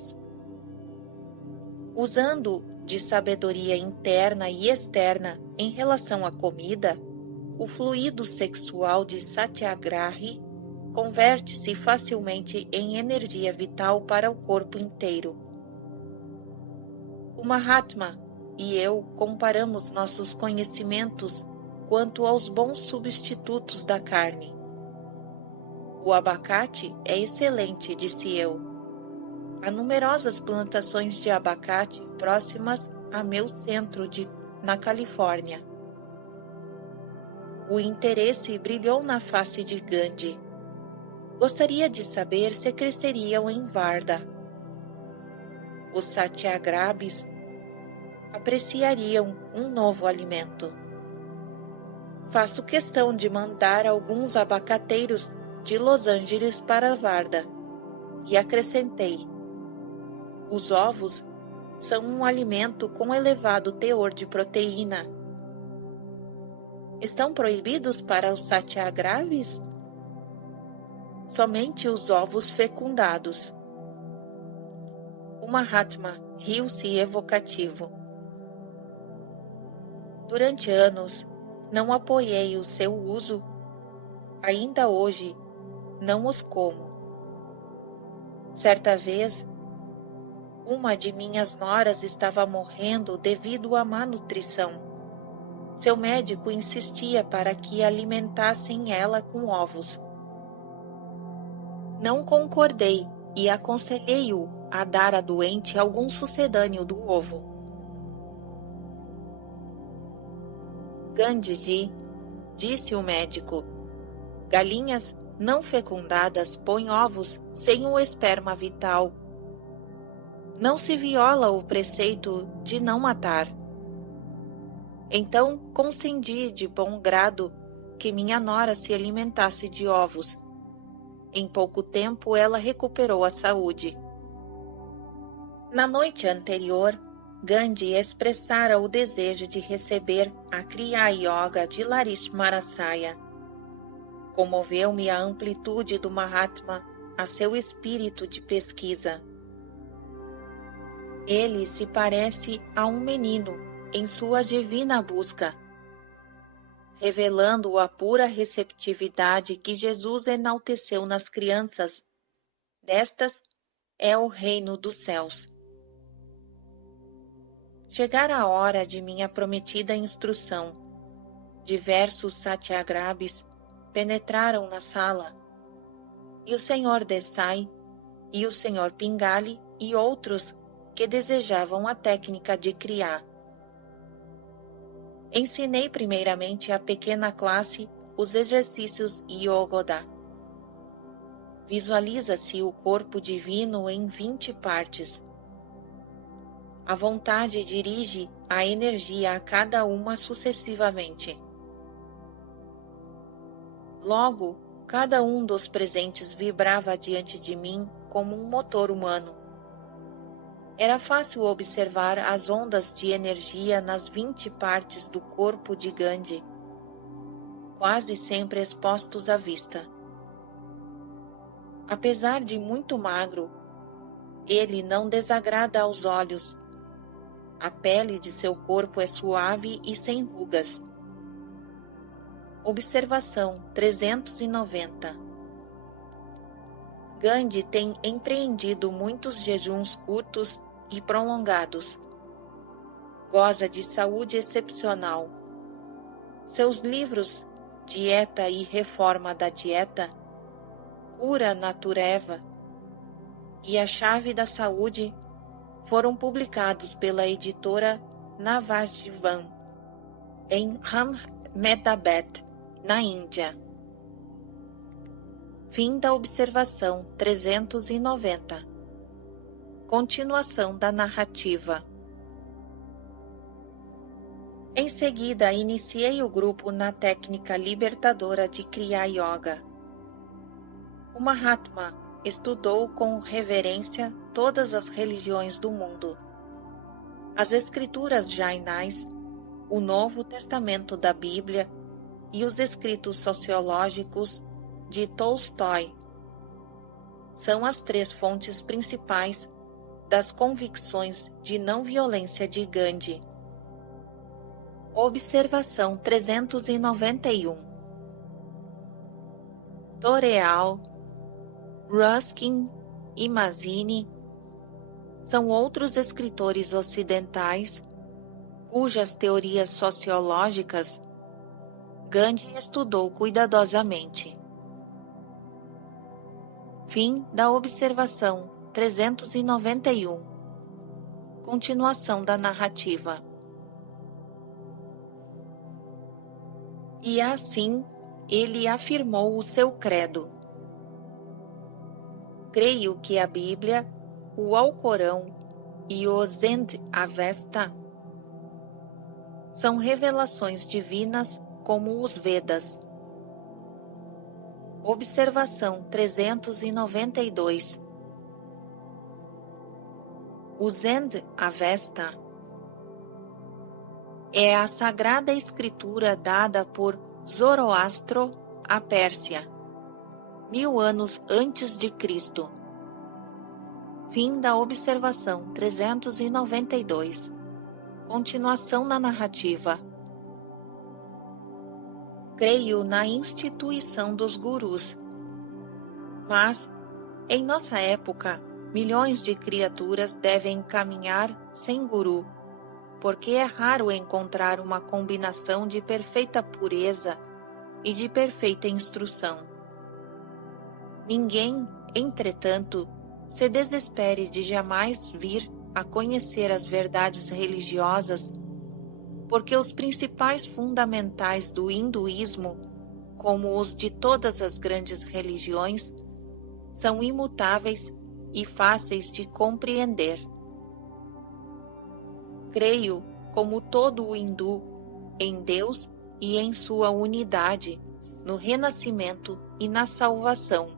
Usando de sabedoria interna e externa em relação à comida, o fluido sexual de Satyagrahi converte-se facilmente em energia vital para o corpo inteiro. O Mahatma e eu comparamos nossos conhecimentos quanto aos bons substitutos da carne. O abacate é excelente, disse eu. Há numerosas plantações de abacate próximas a meu centro na Califórnia. O interesse brilhou na face de Gandhi. Gostaria de saber se cresceriam em Varda. Os satyagrahis apreciariam um novo alimento. Faço questão de mandar alguns abacateiros de Los Angeles para Varda. E acrescentei: os ovos são um alimento com elevado teor de proteína. Estão proibidos para os satyagrahis? somente os ovos fecundados. O Mahatma riu-se evocativo. Durante anos, não apoiei o seu uso. Ainda hoje, não os como. Certa vez, uma de minhas noras estava morrendo devido à má nutrição. Seu médico insistia para que alimentassem ela com ovos. Não concordei e aconselhei-o a dar à doente algum sucedâneo do ovo. Gandhiji, disse o médico, galinhas não fecundadas põem ovos sem o esperma vital. Não se viola o preceito de não matar. Então consenti de bom grado que minha nora se alimentasse de ovos. Em pouco tempo ela recuperou a saúde. Na noite anterior, Gandhi expressara o desejo de receber a Kriya Yoga de Lakshmanasaya. Comoveu-me a amplitude do Mahatma a seu espírito de pesquisa. Ele se parece a um menino em sua divina busca, revelando a pura receptividade que Jesus enalteceu nas crianças. Destas é o reino dos céus. Chegara a hora de minha prometida instrução. Diversos satyagrahis penetraram na sala, e o senhor Desai, e o senhor Pingali e outros que desejavam a técnica de criar. Ensinei primeiramente à pequena classe os exercícios Yogoda. Visualiza-se o corpo divino em 20 partes. A vontade dirige a energia a cada uma sucessivamente. Logo, cada um dos presentes vibrava diante de mim como um motor humano. Era fácil observar as ondas de energia nas 20 partes do corpo de Gandhi, quase sempre expostos à vista. Apesar de muito magro, ele não desagrada aos olhos. A pele de seu corpo é suave e sem rugas. Observação 390. Gandhi tem empreendido muitos jejuns curtos e prolongados. Goza de saúde excepcional. Seus livros Dieta e Reforma da Dieta, Cura Natureva e A Chave da Saúde foram publicados pela editora Navajivan em Ahmedabad, na Índia. Fim da observação 390. Continuação da narrativa. Em seguida, iniciei o grupo na técnica libertadora de Kriya Yoga. O Mahatma estudou com reverência todas as religiões do mundo. As escrituras jainais, o Novo Testamento da Bíblia e os escritos sociológicos de Tolstói são as 3 fontes principais das convicções de não violência de Gandhi. Observação 391. Toreal, Ruskin e Mazzini são outros escritores ocidentais cujas teorias sociológicas Gandhi estudou cuidadosamente. Fim da observação 391. Continuação da narrativa. E assim ele afirmou o seu credo. Creio que a Bíblia, o Alcorão e o Zend-Avesta são revelações divinas como os Vedas. Observação 392. O Zend-Avesta é a sagrada escritura dada por Zoroastro à Pérsia. 1000 anos antes de Cristo. Fim da observação 392. Continuação da narrativa. Creio na instituição dos gurus. Mas, em nossa época, milhões de criaturas devem caminhar sem guru, porque é raro encontrar uma combinação de perfeita pureza e de perfeita instrução. Ninguém, entretanto, se desespere de jamais vir a conhecer as verdades religiosas, porque os principais fundamentais do hinduísmo, como os de todas as grandes religiões, são imutáveis e fáceis de compreender. Creio, como todo o hindu, em Deus e em sua unidade, no renascimento e na salvação.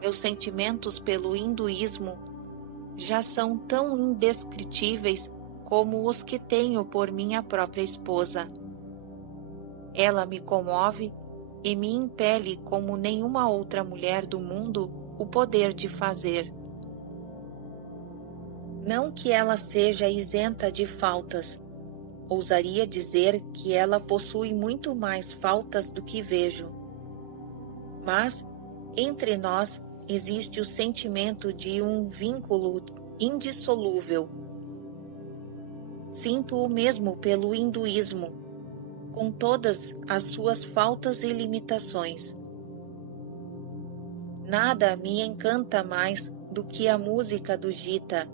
Meus sentimentos pelo hinduísmo já são tão indescritíveis como os que tenho por minha própria esposa. Ela me comove e me impele como nenhuma outra mulher do mundo o poder de fazer. Não que ela seja isenta de faltas. Ousaria dizer que ela possui muito mais faltas do que vejo. Mas, entre nós, existe o sentimento de um vínculo indissolúvel. Sinto o mesmo pelo hinduísmo, com todas as suas faltas e limitações. Nada me encanta mais do que a música do Gita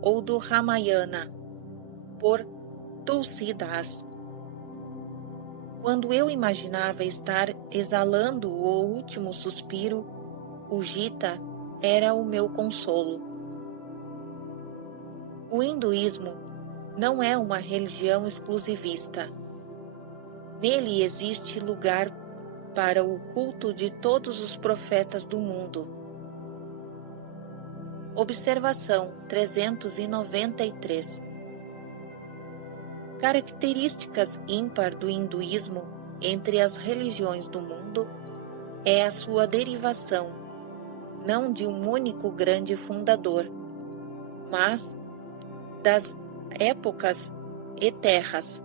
ou do Ramayana, por Tulsidas. Quando eu imaginava estar exalando o último suspiro, o Gita era o meu consolo. O hinduísmo não é uma religião exclusivista. Nele existe lugar para o culto de todos os profetas do mundo. Observação 393. Características ímpar do hinduísmo entre as religiões do mundo é a sua derivação, não de um único grande fundador, mas das épocas eternas.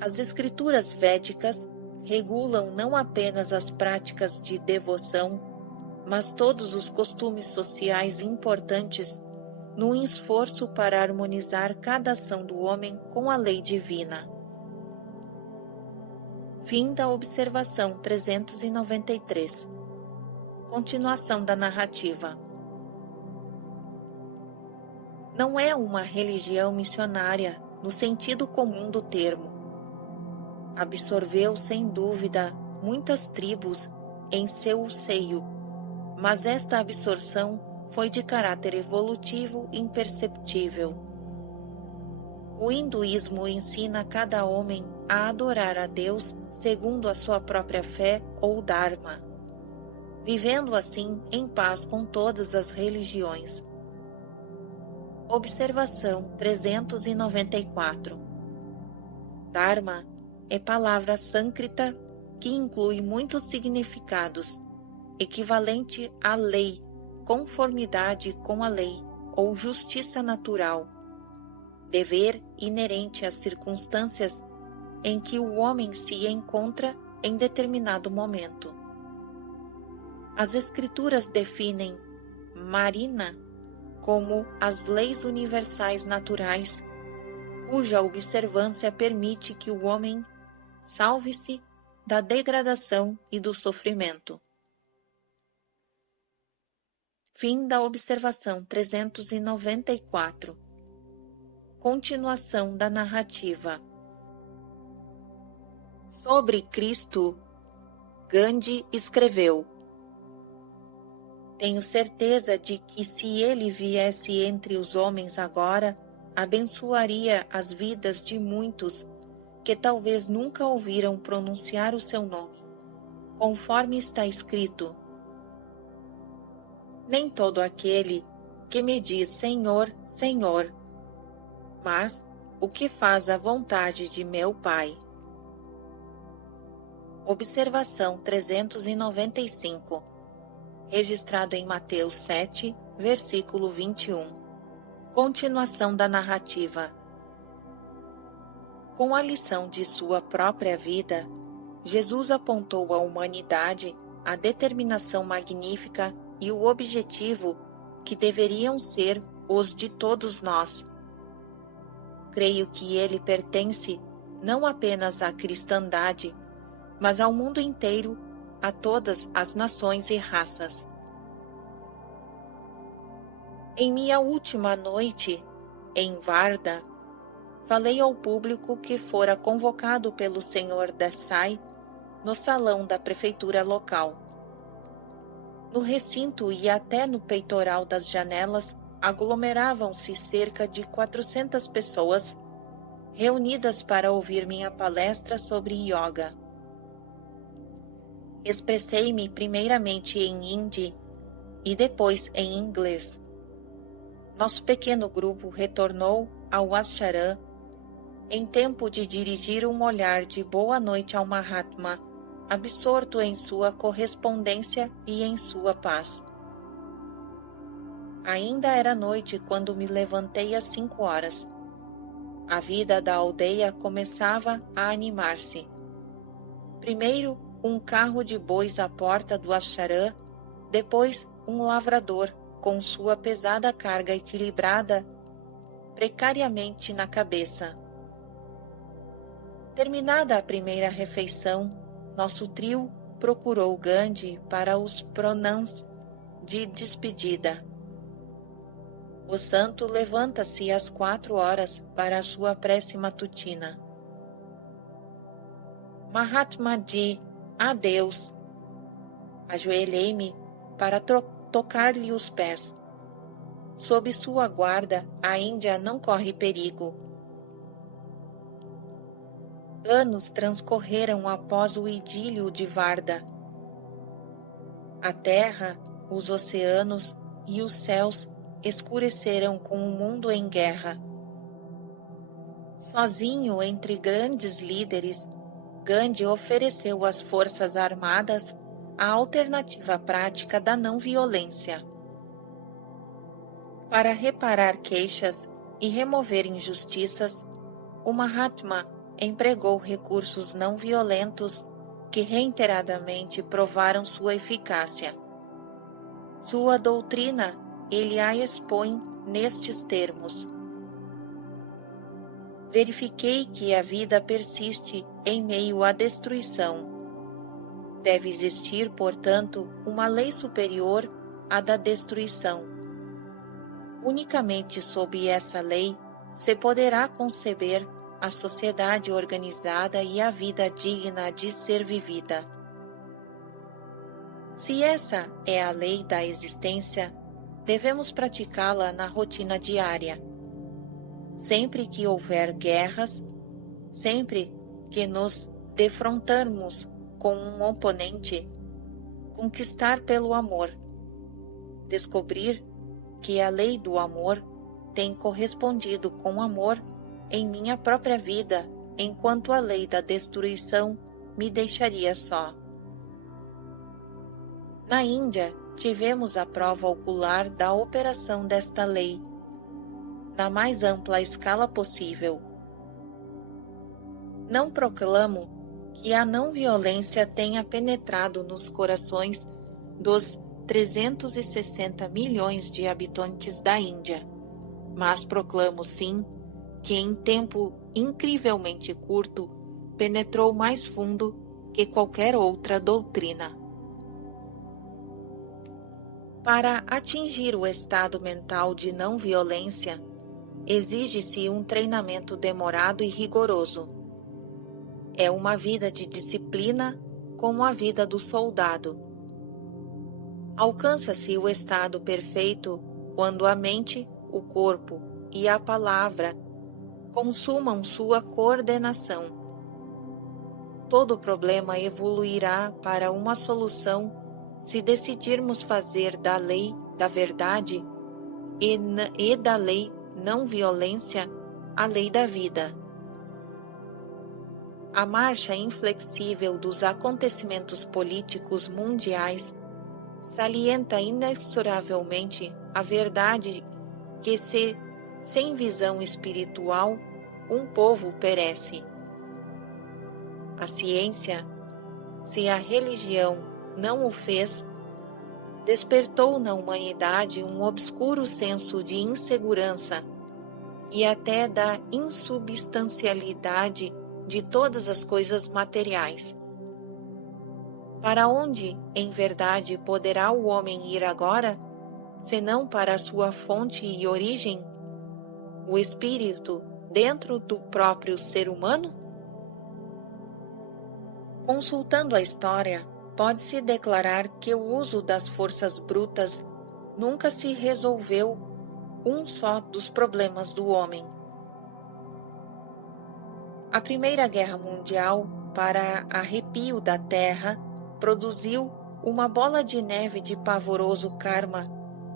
As escrituras védicas regulam não apenas as práticas de devoção, mas todos os costumes sociais importantes no esforço para harmonizar cada ação do homem com a lei divina. Fim da observação 393. Continuação da narrativa. Não é uma religião missionária no sentido comum do termo. Absorveu sem dúvida muitas tribos em seu seio, mas esta absorção foi de caráter evolutivo imperceptível. O hinduísmo ensina cada homem a adorar a Deus segundo a sua própria fé ou dharma, vivendo assim em paz com todas as religiões. Observação 394. Dharma é palavra sânscrita que inclui muitos significados, equivalente à lei, conformidade com a lei ou justiça natural, dever inerente às circunstâncias em que o homem se encontra em determinado momento. As escrituras definem Marina como as leis universais naturais, cuja observância permite que o homem salve-se da degradação e do sofrimento. Fim da observação 394. Continuação da narrativa. Sobre Cristo, Gandhi escreveu: Tenho certeza de que se ele viesse entre os homens agora, abençoaria as vidas de muitos que talvez nunca ouviram pronunciar o seu nome, conforme está escrito: Nem todo aquele que me diz Senhor, Senhor, mas o que faz a vontade de meu Pai. Observação 395, registrado em Mateus 7, versículo 21. Continuação da narrativa. Com a lição de sua própria vida, Jesus apontou à humanidade a determinação magnífica e o objetivo que deveriam ser os de todos nós. Creio que ele pertence não apenas à cristandade, mas ao mundo inteiro, a todas as nações e raças. Em minha última noite, em Varda, falei ao público que fora convocado pelo Sr. Desai no salão da prefeitura local. No recinto e até no peitoral das janelas aglomeravam-se cerca de 400 pessoas, reunidas para ouvir minha palestra sobre yoga. Expressei-me primeiramente em hindi e depois em inglês. Nosso pequeno grupo retornou ao ashram em tempo de dirigir um olhar de boa noite ao Mahatma, absorto em sua correspondência e em sua paz. Ainda era noite quando me levantei às 5 horas. A vida da aldeia começava a animar-se. Primeiro, um carro de bois à porta do ashram, depois um lavrador com sua pesada carga equilibrada precariamente na cabeça. Terminada a primeira refeição, nosso trio procurou Gandhi para os pranams de despedida. O santo levanta-se às 4 horas para a sua prece matutina. Mahatma-ji, adeus. Ajoelhei-me para tocar-lhe os pés. Sob sua guarda, a Índia não corre perigo. Anos transcorreram após o idílio de Varda. A terra, os oceanos e os céus escureceram com o mundo em guerra. Sozinho entre grandes líderes, Gandhi ofereceu às forças armadas a alternativa prática da não-violência. Para reparar queixas e remover injustiças, o Mahatma empregou recursos não violentos que reiteradamente provaram sua eficácia. Sua doutrina ele a expõe nestes termos: verifiquei que a vida persiste em meio à destruição. Deve existir, portanto, uma lei superior à da destruição. Unicamente sob essa lei se poderá conceber a sociedade organizada e a vida digna de ser vivida. Se essa é a lei da existência, devemos praticá-la na rotina diária. Sempre que houver guerras, sempre que nos defrontarmos com um oponente, conquistar pelo amor. Descobrir que a lei do amor tem correspondido com amor em minha própria vida, enquanto a lei da destruição me deixaria só. Na Índia, tivemos a prova ocular da operação desta lei, na mais ampla escala possível. Não proclamo que a não-violência tenha penetrado nos corações dos 360 milhões de habitantes da Índia, mas proclamo sim que em tempo incrivelmente curto penetrou mais fundo que qualquer outra doutrina. Para atingir o estado mental de não violência, exige-se um treinamento demorado e rigoroso. É uma vida de disciplina como a vida do soldado. Alcança-se o estado perfeito quando a mente, o corpo e a palavra consumam sua coordenação. Todo problema evoluirá para uma solução se decidirmos fazer da lei da verdade e da lei não violência a lei da vida. A marcha inflexível dos acontecimentos políticos mundiais salienta inexoravelmente a verdade que sem visão espiritual, um povo perece. A ciência, se a religião não o fez, despertou na humanidade um obscuro senso de insegurança e até da insubstancialidade de todas as coisas materiais. Para onde, em verdade, poderá o homem ir agora, senão para a sua fonte e origem, o espírito dentro do próprio ser humano? Consultando a história, pode-se declarar que o uso das forças brutas nunca se resolveu um só dos problemas do homem. A Primeira Guerra Mundial, para arrepio da terra, produziu uma bola de neve de pavoroso karma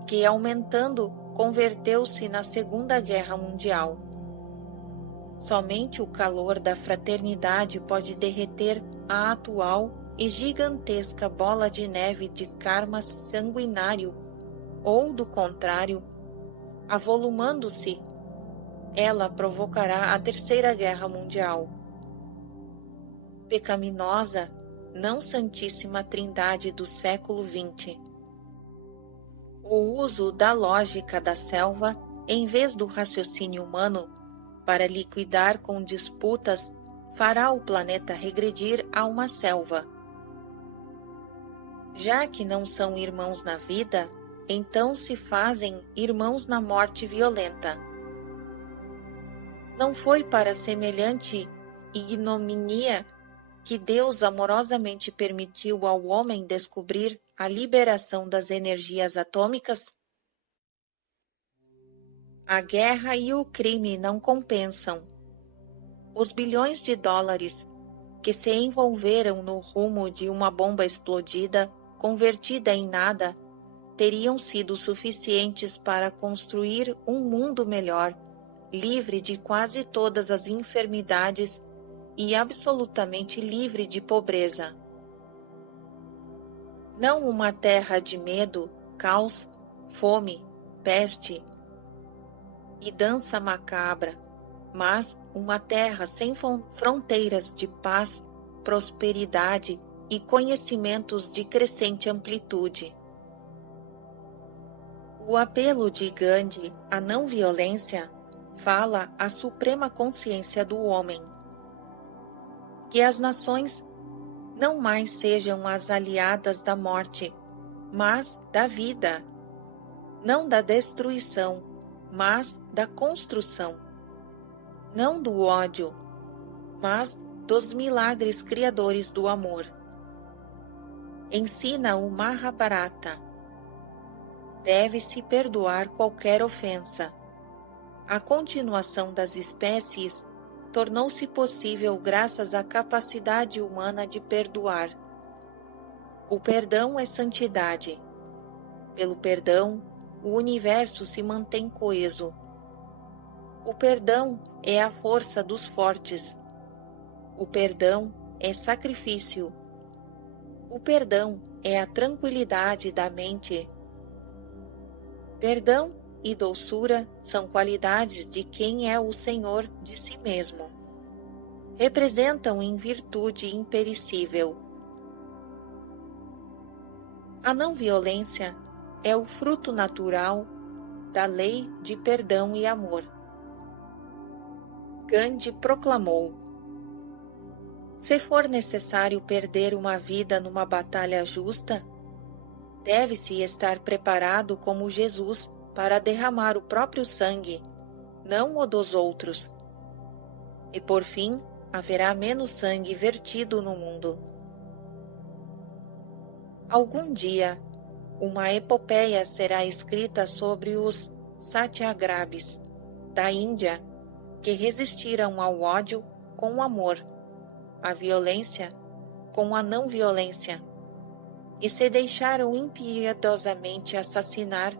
que, aumentando, converteu-se na Segunda Guerra Mundial. Somente o calor da fraternidade pode derreter a atual e gigantesca bola de neve de karma sanguinário, ou, do contrário, avolumando-se, ela provocará a Terceira Guerra Mundial. Pecaminosa, não Santíssima Trindade do século XX. O uso da lógica da selva, em vez do raciocínio humano, para liquidar com disputas, fará o planeta regredir a uma selva. Já que não são irmãos na vida, então se fazem irmãos na morte violenta. Não foi para semelhante ignomínia que Deus amorosamente permitiu ao homem descobrir a liberação das energias atômicas? A guerra e o crime não compensam. Os bilhões de dólares que se envolveram no rumo de uma bomba explodida, convertida em nada, teriam sido suficientes para construir um mundo melhor, livre de quase todas as enfermidades e absolutamente livre de pobreza. Não uma terra de medo, caos, fome, peste e dança macabra, mas uma terra sem fronteiras de paz, prosperidade e conhecimentos de crescente amplitude. O apelo de Gandhi à não violência fala à suprema consciência do homem. Que as nações não mais sejam as aliadas da morte, mas da vida, não da destruição, mas da construção, não do ódio, mas dos milagres criadores do amor. Ensina o Mahabharata. Deve-se perdoar qualquer ofensa. A continuação das espécies tornou-se possível graças à capacidade humana de perdoar. O perdão é santidade. Pelo perdão, o universo se mantém coeso. O perdão é a força dos fortes. O perdão é sacrifício. O perdão é a tranquilidade da mente. Perdão e doçura são qualidades de quem é o Senhor de si mesmo. Representam em virtude imperecível. A não-violência é o fruto natural da lei de perdão e amor. Gandhi proclamou: se for necessário perder uma vida numa batalha justa, deve-se estar preparado como Jesus para derramar o próprio sangue, não o dos outros. E por fim, haverá menos sangue vertido no mundo. Algum dia, uma epopeia será escrita sobre os Satyagrahis da Índia, que resistiram ao ódio com o amor, à violência com a não violência, e se deixaram impiedosamente assassinar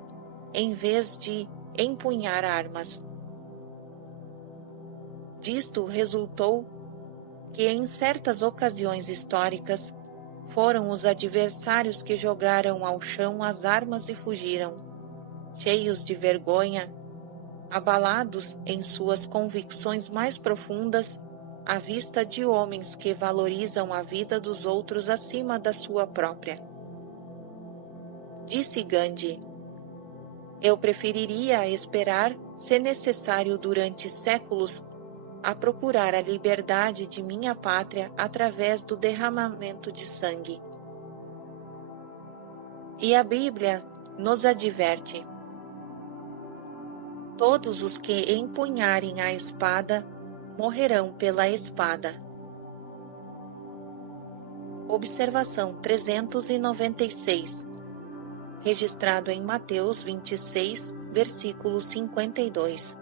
em vez de empunhar armas. Disto resultou que em certas ocasiões históricas foram os adversários que jogaram ao chão as armas e fugiram, cheios de vergonha, abalados em suas convicções mais profundas, à vista de homens que valorizam a vida dos outros acima da sua própria. Disse Gandhi: eu preferiria esperar, se necessário durante séculos, a procurar a liberdade de minha pátria através do derramamento de sangue. E a Bíblia nos adverte: todos os que empunharem a espada morrerão pela espada. Observação 396, registrado em Mateus 26, versículo 52.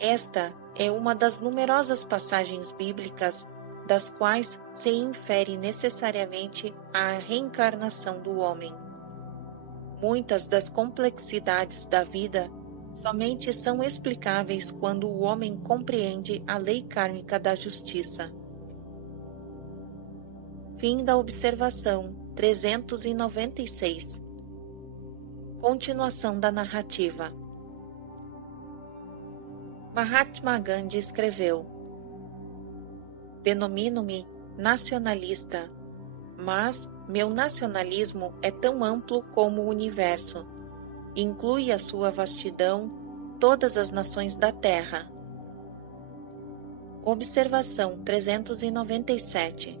Esta é uma das numerosas passagens bíblicas das quais se infere necessariamente a reencarnação do homem. Muitas das complexidades da vida somente são explicáveis quando o homem compreende a lei kármica da justiça. Fim da observação 396. Continuação da narrativa. Mahatma Gandhi escreveu: denomino-me nacionalista, mas meu nacionalismo é tão amplo como o universo. Inclui a sua vastidão todas as nações da Terra. Observação 397.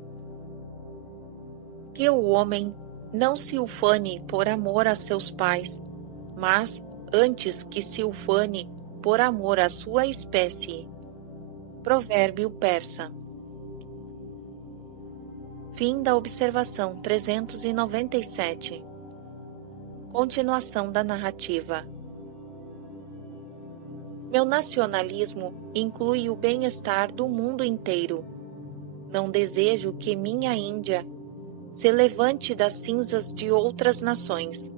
Que o homem não se ufane por amor a seus pais, mas antes que se ufane por amor à sua espécie. Provérbio persa. Fim da observação 397. Continuação da narrativa. Meu nacionalismo inclui o bem-estar do mundo inteiro. Não desejo que minha Índia se levante das cinzas de outras nações.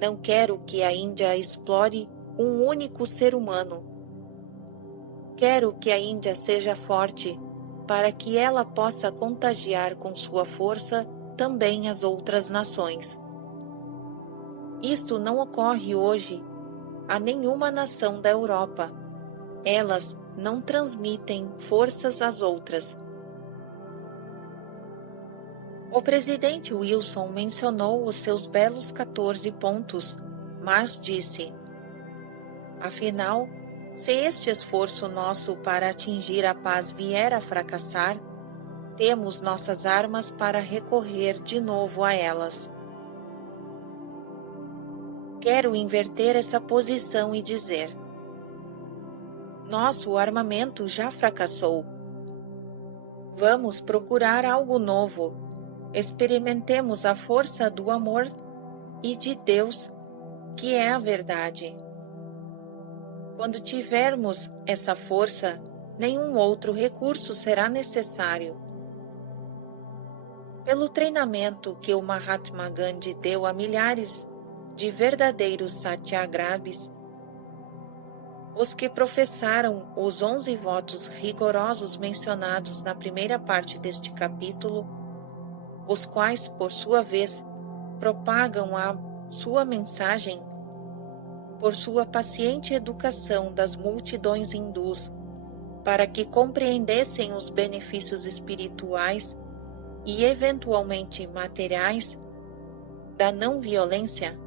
Não quero que a Índia explore um único ser humano. Quero que a Índia seja forte para que ela possa contagiar com sua força também as outras nações. Isto não ocorre hoje a nenhuma nação da Europa. Elas não transmitem forças às outras. O presidente Wilson mencionou os seus belos 14 pontos, mas disse: afinal, se este esforço nosso para atingir a paz vier a fracassar, temos nossas armas para recorrer de novo a elas. Quero inverter essa posição e dizer: nosso armamento já fracassou. Vamos procurar algo novo. Experimentemos a força do amor e de Deus, que é a verdade. Quando tivermos essa força, nenhum outro recurso será necessário. Pelo treinamento que o Mahatma Gandhi deu a milhares de verdadeiros satyagrahis, os que professaram os 11 votos rigorosos mencionados na primeira parte deste capítulo, os quais, por sua vez, propagam a sua mensagem por sua paciente educação das multidões hindus, para que compreendessem os benefícios espirituais e eventualmente materiais da não violência,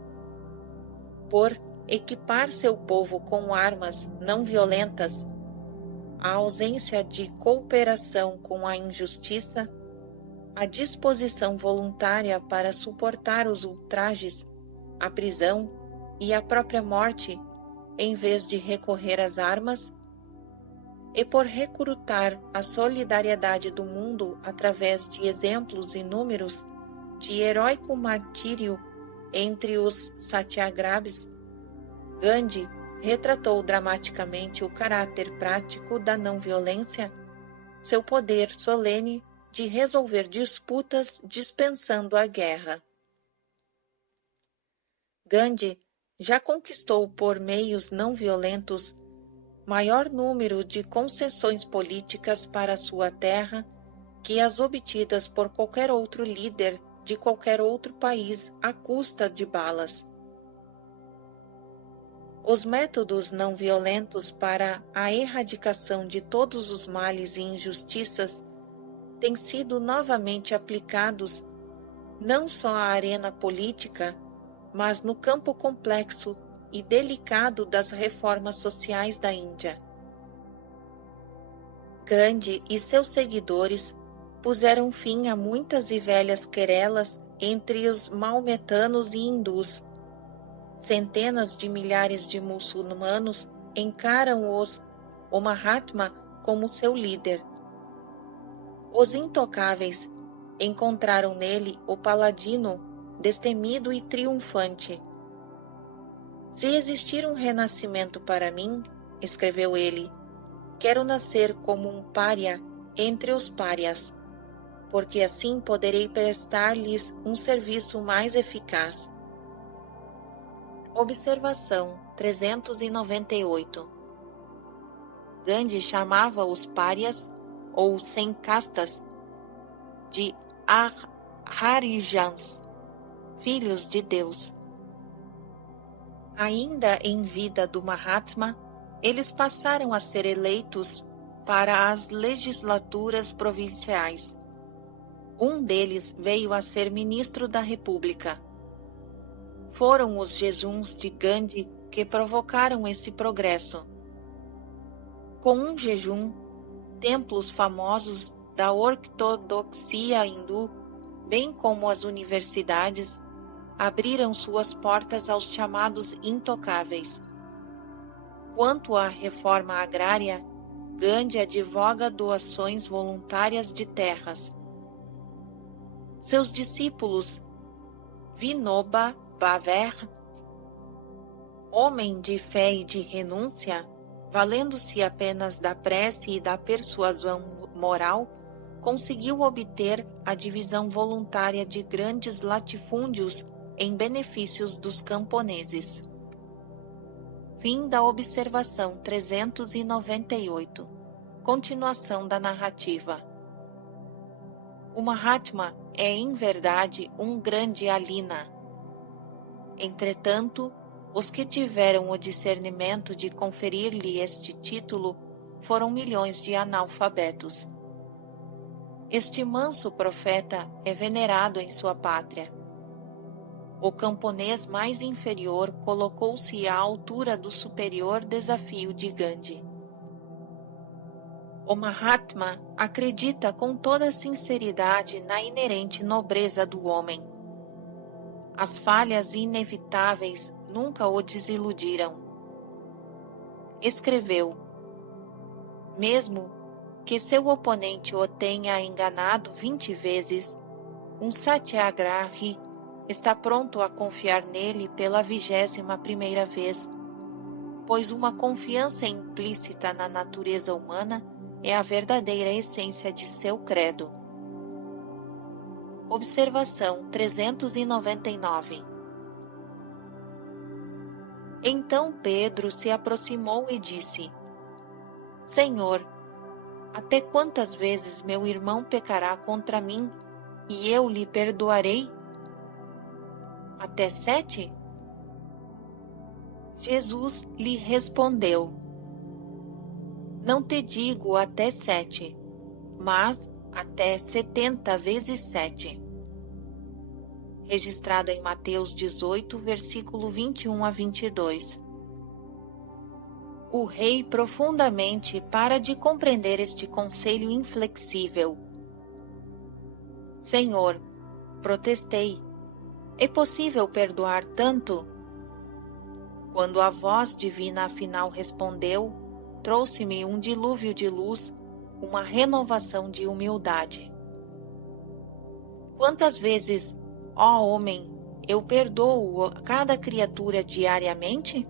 por equipar seu povo com armas não violentas, a ausência de cooperação com a injustiça, a disposição voluntária para suportar os ultrajes, a prisão e a própria morte, em vez de recorrer às armas, e por recrutar a solidariedade do mundo através de exemplos inúmeros de heróico martírio entre os satyagrahis, Gandhi retratou dramaticamente o caráter prático da não-violência, seu poder solene de resolver disputas dispensando a guerra. Gandhi já conquistou por meios não violentos maior número de concessões políticas para sua terra que as obtidas por qualquer outro líder de qualquer outro país à custa de balas. Os métodos não violentos para a erradicação de todos os males e injustiças têm sido novamente aplicados não só à arena política, mas no campo complexo e delicado das reformas sociais da Índia. Gandhi e seus seguidores puseram fim a muitas e velhas querelas entre os maometanos e hindus. Centenas de milhares de muçulmanos encaram o Mahatma como seu líder. Os intocáveis encontraram nele o paladino destemido e triunfante. Se existir um renascimento para mim, escreveu ele, quero nascer como um pária entre os párias, porque assim poderei prestar-lhes um serviço mais eficaz. Observação 398. Gandhi chamava os párias, ou sem castas, de Harijans, filhos de Deus. Ainda em vida do Mahatma, eles passaram a ser eleitos para as legislaturas provinciais. Um deles veio a ser ministro da República. Foram os jejuns de Gandhi que provocaram esse progresso. Com um jejum, templos famosos da ortodoxia hindu, bem como as universidades, abriram suas portas aos chamados intocáveis. Quanto à reforma agrária, Gandhi advoga doações voluntárias de terras. Seus discípulos, Vinoba Bhaver, homem de fé e de renúncia, valendo-se apenas da prece e da persuasão moral, conseguiu obter a divisão voluntária de grandes latifúndios em benefícios dos camponeses. Fim da observação 398. Continuação da narrativa. O Mahatma é, em verdade, um grande alina. Entretanto, os que tiveram o discernimento de conferir-lhe este título foram milhões de analfabetos. Este manso profeta é venerado em sua pátria. O camponês mais inferior colocou-se à altura do superior desafio de Gandhi. O Mahatma acredita com toda sinceridade na inerente nobreza do homem. As falhas inevitáveis nunca o desiludiram. Escreveu: mesmo que seu oponente o tenha enganado 20 vezes, um satyagrahi está pronto a confiar nele pela 21ª vez, pois uma confiança implícita na natureza humana é a verdadeira essência de seu credo. Observação 399. Então Pedro se aproximou e disse: Senhor, até quantas vezes meu irmão pecará contra mim e eu lhe perdoarei? Até 7? Jesus lhe respondeu: Não te digo até 7, mas até 70 vezes 7. Registrado em Mateus 18, versículo 21 a 22. O rei profundamente para de compreender este conselho inflexível. Senhor, protestei, é possível perdoar tanto? Quando a voz divina afinal respondeu, trouxe-me um dilúvio de luz, uma renovação de humildade. Quantas vezes, ó homem, eu perdoo a cada criatura diariamente?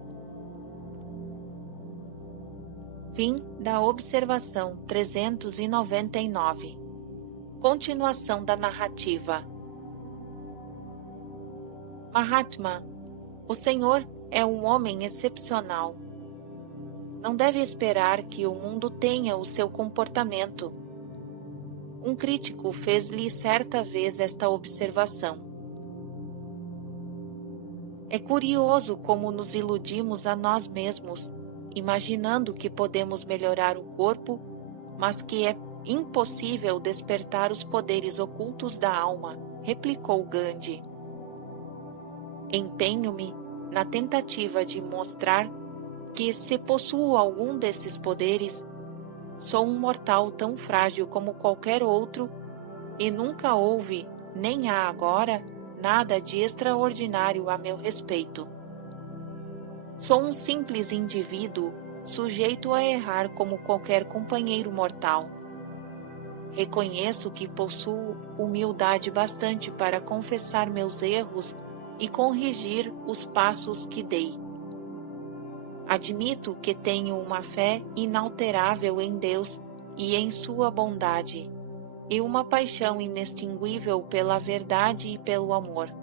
Fim da observação 399. Continuação da narrativa. Mahatma, o Senhor é um homem excepcional. não deve esperar que o mundo tenha o seu comportamento. Um crítico fez-lhe certa vez esta observação: é curioso como nos iludimos a nós mesmos, imaginando que podemos melhorar o corpo, mas que é impossível despertar os poderes ocultos da alma, replicou Gandhi. Empenho-me na tentativa de mostrar que, se possuo algum desses poderes, sou um mortal tão frágil como qualquer outro e nunca houve, nem há agora, nada de extraordinário a meu respeito. Sou um simples indivíduo sujeito a errar como qualquer companheiro mortal. Reconheço que possuo humildade bastante para confessar meus erros e corrigir os passos que dei. Admito que tenho uma fé inalterável em Deus e em sua bondade, e uma paixão inextinguível pela verdade e pelo amor.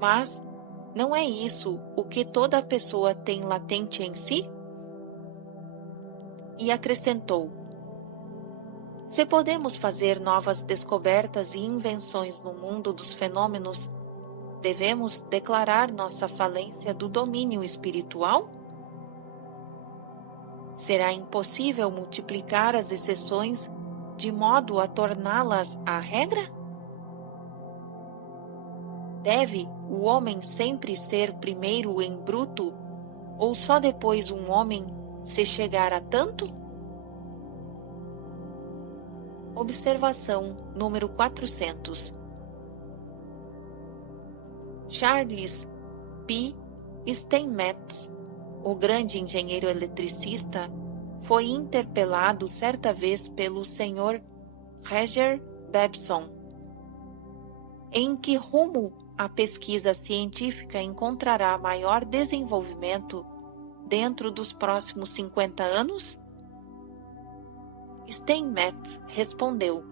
Mas não é isso o que toda pessoa tem latente em si? E acrescentou: se podemos fazer novas descobertas e invenções no mundo dos fenômenos, devemos declarar nossa falência do domínio espiritual? Será impossível multiplicar as exceções de modo a torná-las a regra? Deve o homem sempre ser primeiro em bruto, ou só depois um homem se chegar a tanto? Observação número 400. Charles P. Steinmetz, o grande engenheiro eletricista, foi interpelado certa vez pelo Sr. Roger Babson. Em que rumo a pesquisa científica encontrará maior desenvolvimento dentro dos próximos 50 anos? Steinmetz respondeu: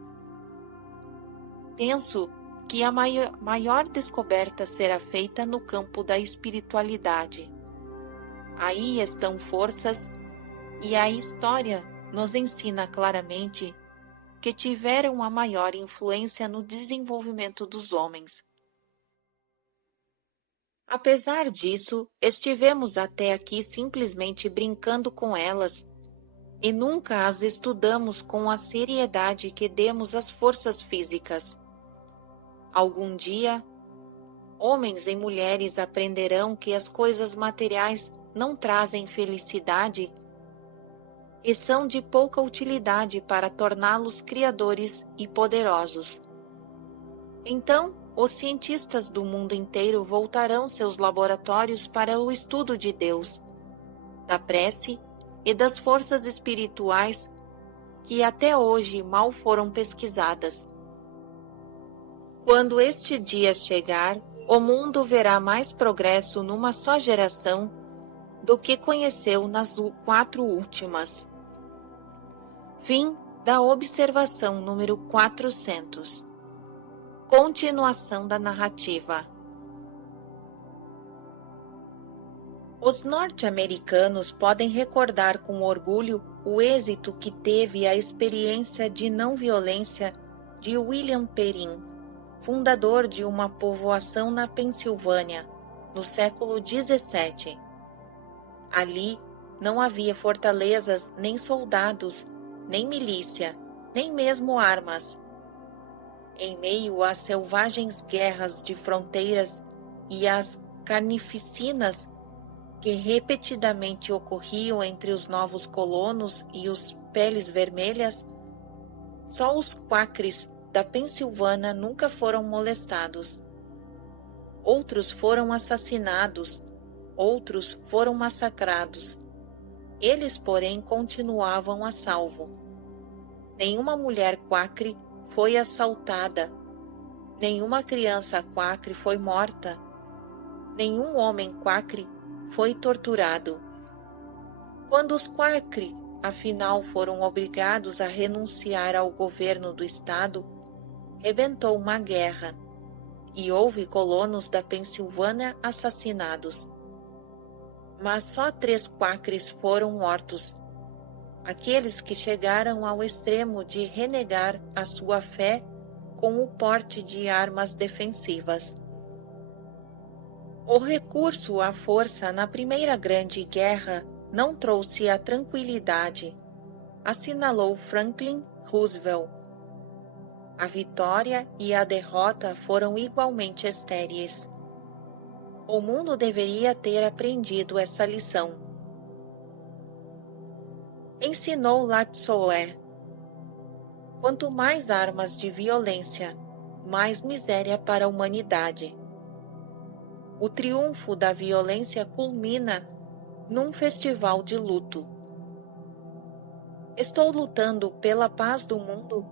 penso que a maior descoberta será feita no campo da espiritualidade. Aí estão forças, e a história nos ensina claramente que tiveram a maior influência no desenvolvimento dos homens. Apesar disso, estivemos até aqui simplesmente brincando com elas, e nunca as estudamos com a seriedade que demos às forças físicas. Algum dia, homens e mulheres aprenderão que as coisas materiais não trazem felicidade e são de pouca utilidade para torná-los criadores e poderosos. Então, os cientistas do mundo inteiro voltarão seus laboratórios para o estudo de Deus, da prece e das forças espirituais que até hoje mal foram pesquisadas. Quando este dia chegar, o mundo verá mais progresso numa só geração do que conheceu nas 4 últimas. Fim da observação número 400. Continuação da narrativa. Os norte-americanos podem recordar com orgulho o êxito que teve a experiência de não violência de William Perrin, fundador de uma povoação na Pensilvânia, no século XVII. Ali não havia fortalezas, nem soldados, nem milícia, nem mesmo armas. Em meio às selvagens guerras de fronteiras e às carnificinas que repetidamente ocorriam entre os novos colonos e os peles vermelhas, só os quáqueres da Pensilvânia nunca foram molestados. Outros foram assassinados, outros foram massacrados. Eles, porém, continuavam a salvo. Nenhuma mulher quáquere foi assaltada, nenhuma criança quáquere foi morta, nenhum homem quáquere foi torturado. Quando os quáquere, afinal, foram obrigados a renunciar ao governo do estado, rebentou uma guerra e houve colonos da Pensilvânia assassinados. Mas só 3 quakers foram mortos, aqueles que chegaram ao extremo de renegar a sua fé com o porte de armas defensivas. O recurso à força na Primeira Grande Guerra não trouxe a tranquilidade, assinalou Franklin Roosevelt. A vitória e a derrota foram igualmente estéreis. O mundo deveria ter aprendido essa lição. Ensinou Latsoe. Quanto mais armas de violência, mais miséria para a humanidade. O triunfo da violência culmina num festival de luto. Estou lutando pela paz do mundo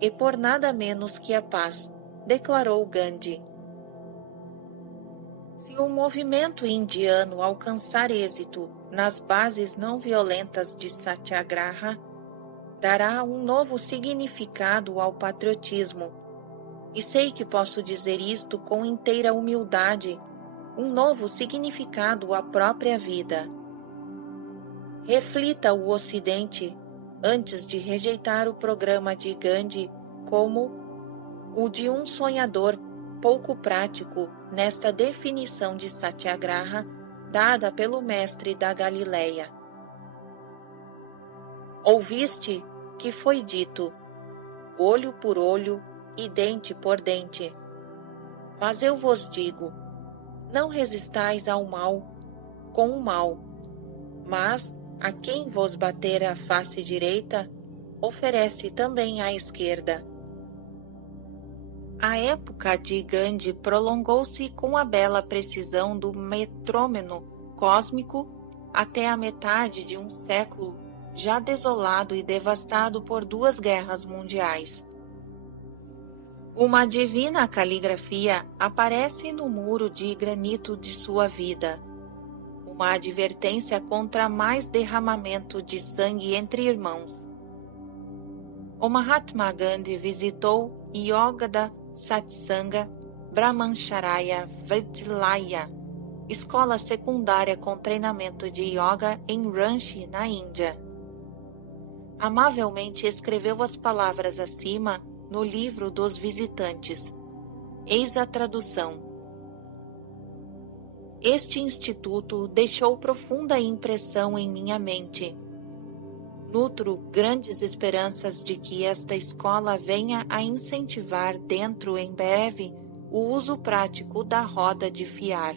e por nada menos que a paz, declarou Gandhi. Se o movimento indiano alcançar êxito nas bases não violentas de Satyagraha, dará um novo significado ao patriotismo. E sei que posso dizer isto com inteira humildade, um novo significado à própria vida. Reflita o Ocidente antes de rejeitar o programa de Gandhi como o de um sonhador pouco prático nesta definição de Satyagraha dada pelo mestre da Galileia. Ouviste que foi dito, olho por olho e dente por dente. Mas eu vos digo, não resistais ao mal com o mal, mas a quem vos bater a face direita, oferece também a esquerda. A época de Gandhi prolongou-se com a bela precisão do metrônomo cósmico até a metade de um século já desolado e devastado por 2 guerras mundiais. Uma divina caligrafia aparece no muro de granito de sua vida, uma advertência contra mais derramamento de sangue entre irmãos. O Mahatma Gandhi visitou Yoga Satsanga Brahmancharya Vidyalaya, escola secundária com treinamento de yoga em Ranchi, na Índia. Amavelmente escreveu as palavras acima no livro dos visitantes. Eis a tradução. Este instituto deixou profunda impressão em minha mente. Nutro grandes esperanças de que esta escola venha a incentivar dentro em breve o uso prático da roda de fiar.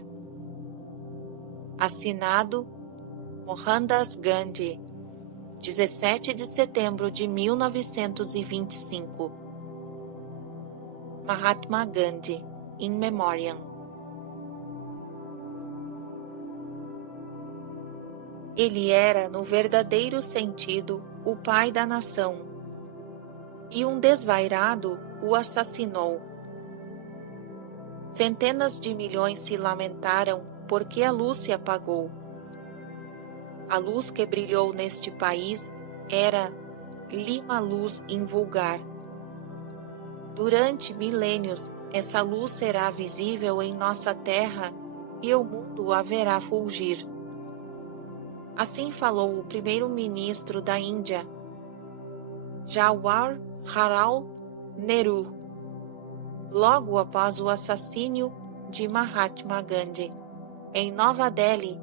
Assinado Mohandas Gandhi, 17 de setembro de 1925. Mahatma Gandhi, in memoriam. Ele era, no verdadeiro sentido, o pai da nação, e um desvairado o assassinou. Centenas de milhões se lamentaram porque a luz se apagou. A luz que brilhou neste país era lima-luz invulgar. Durante milênios, essa luz será visível em nossa terra e o mundo haverá fulgir. Assim falou o primeiro-ministro da Índia, Jawaharlal Nehru, logo após o assassínio de Mahatma Gandhi, em Nova Delhi,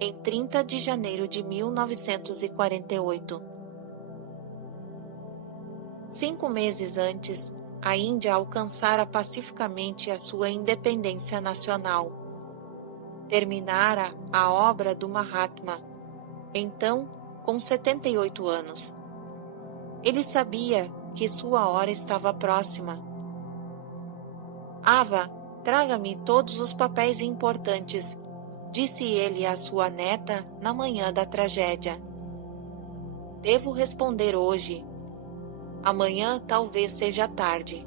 em 30 de janeiro de 1948. 5 meses antes, a Índia alcançara pacificamente a sua independência nacional. Terminara a obra do Mahatma, então com 78 anos. Ele sabia que sua hora estava próxima. Ava, traga-me todos os papéis importantes, disse ele à sua neta na manhã da tragédia. Devo responder hoje. Amanhã talvez seja tarde.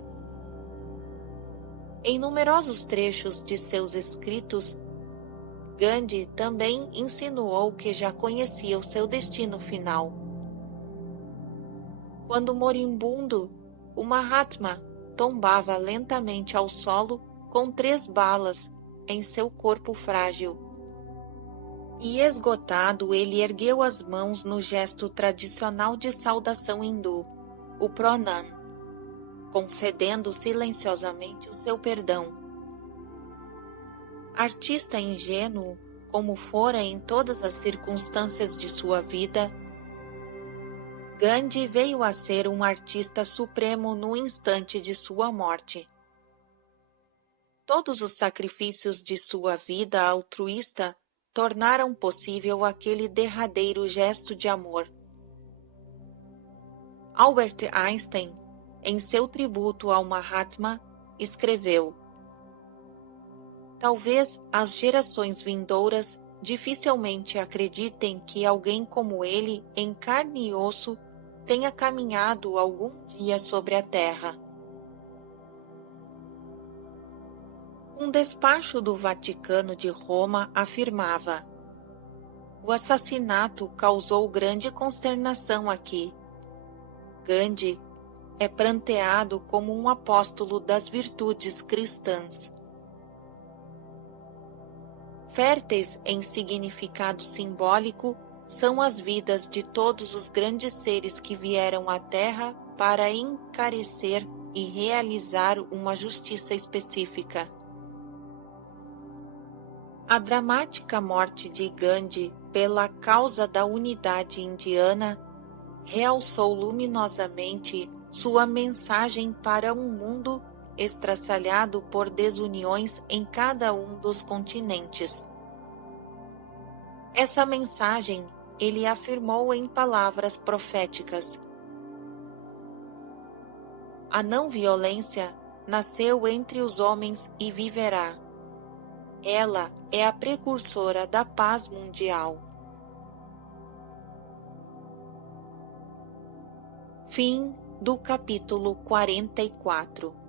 Em numerosos trechos de seus escritos, Gandhi também insinuou que já conhecia o seu destino final. Quando moribundo, o Mahatma tombava lentamente ao solo com 3 balas em seu corpo frágil. E esgotado, ele ergueu as mãos no gesto tradicional de saudação hindu, o Pranam, concedendo silenciosamente o seu perdão. Artista ingênuo, como fora em todas as circunstâncias de sua vida, Gandhi veio a ser um artista supremo no instante de sua morte. Todos os sacrifícios de sua vida altruísta tornaram possível aquele derradeiro gesto de amor. Albert Einstein, em seu tributo ao Mahatma, escreveu: talvez as gerações vindouras dificilmente acreditem que alguém como ele, em carne e osso, tenha caminhado algum dia sobre a terra. Um despacho do Vaticano de Roma afirmava: o assassinato causou grande consternação aqui. Gandhi é pranteado como um apóstolo das virtudes cristãs. Férteis em significado simbólico são as vidas de todos os grandes seres que vieram à Terra para encarecer e realizar uma justiça específica. A dramática morte de Gandhi pela causa da unidade indiana realçou luminosamente sua mensagem para um mundo estraçalhado por desuniões em cada um dos continentes. Essa mensagem ele afirmou em palavras proféticas: a não-violência nasceu entre os homens e viverá. Ela é a precursora da paz mundial. Fim do capítulo 44.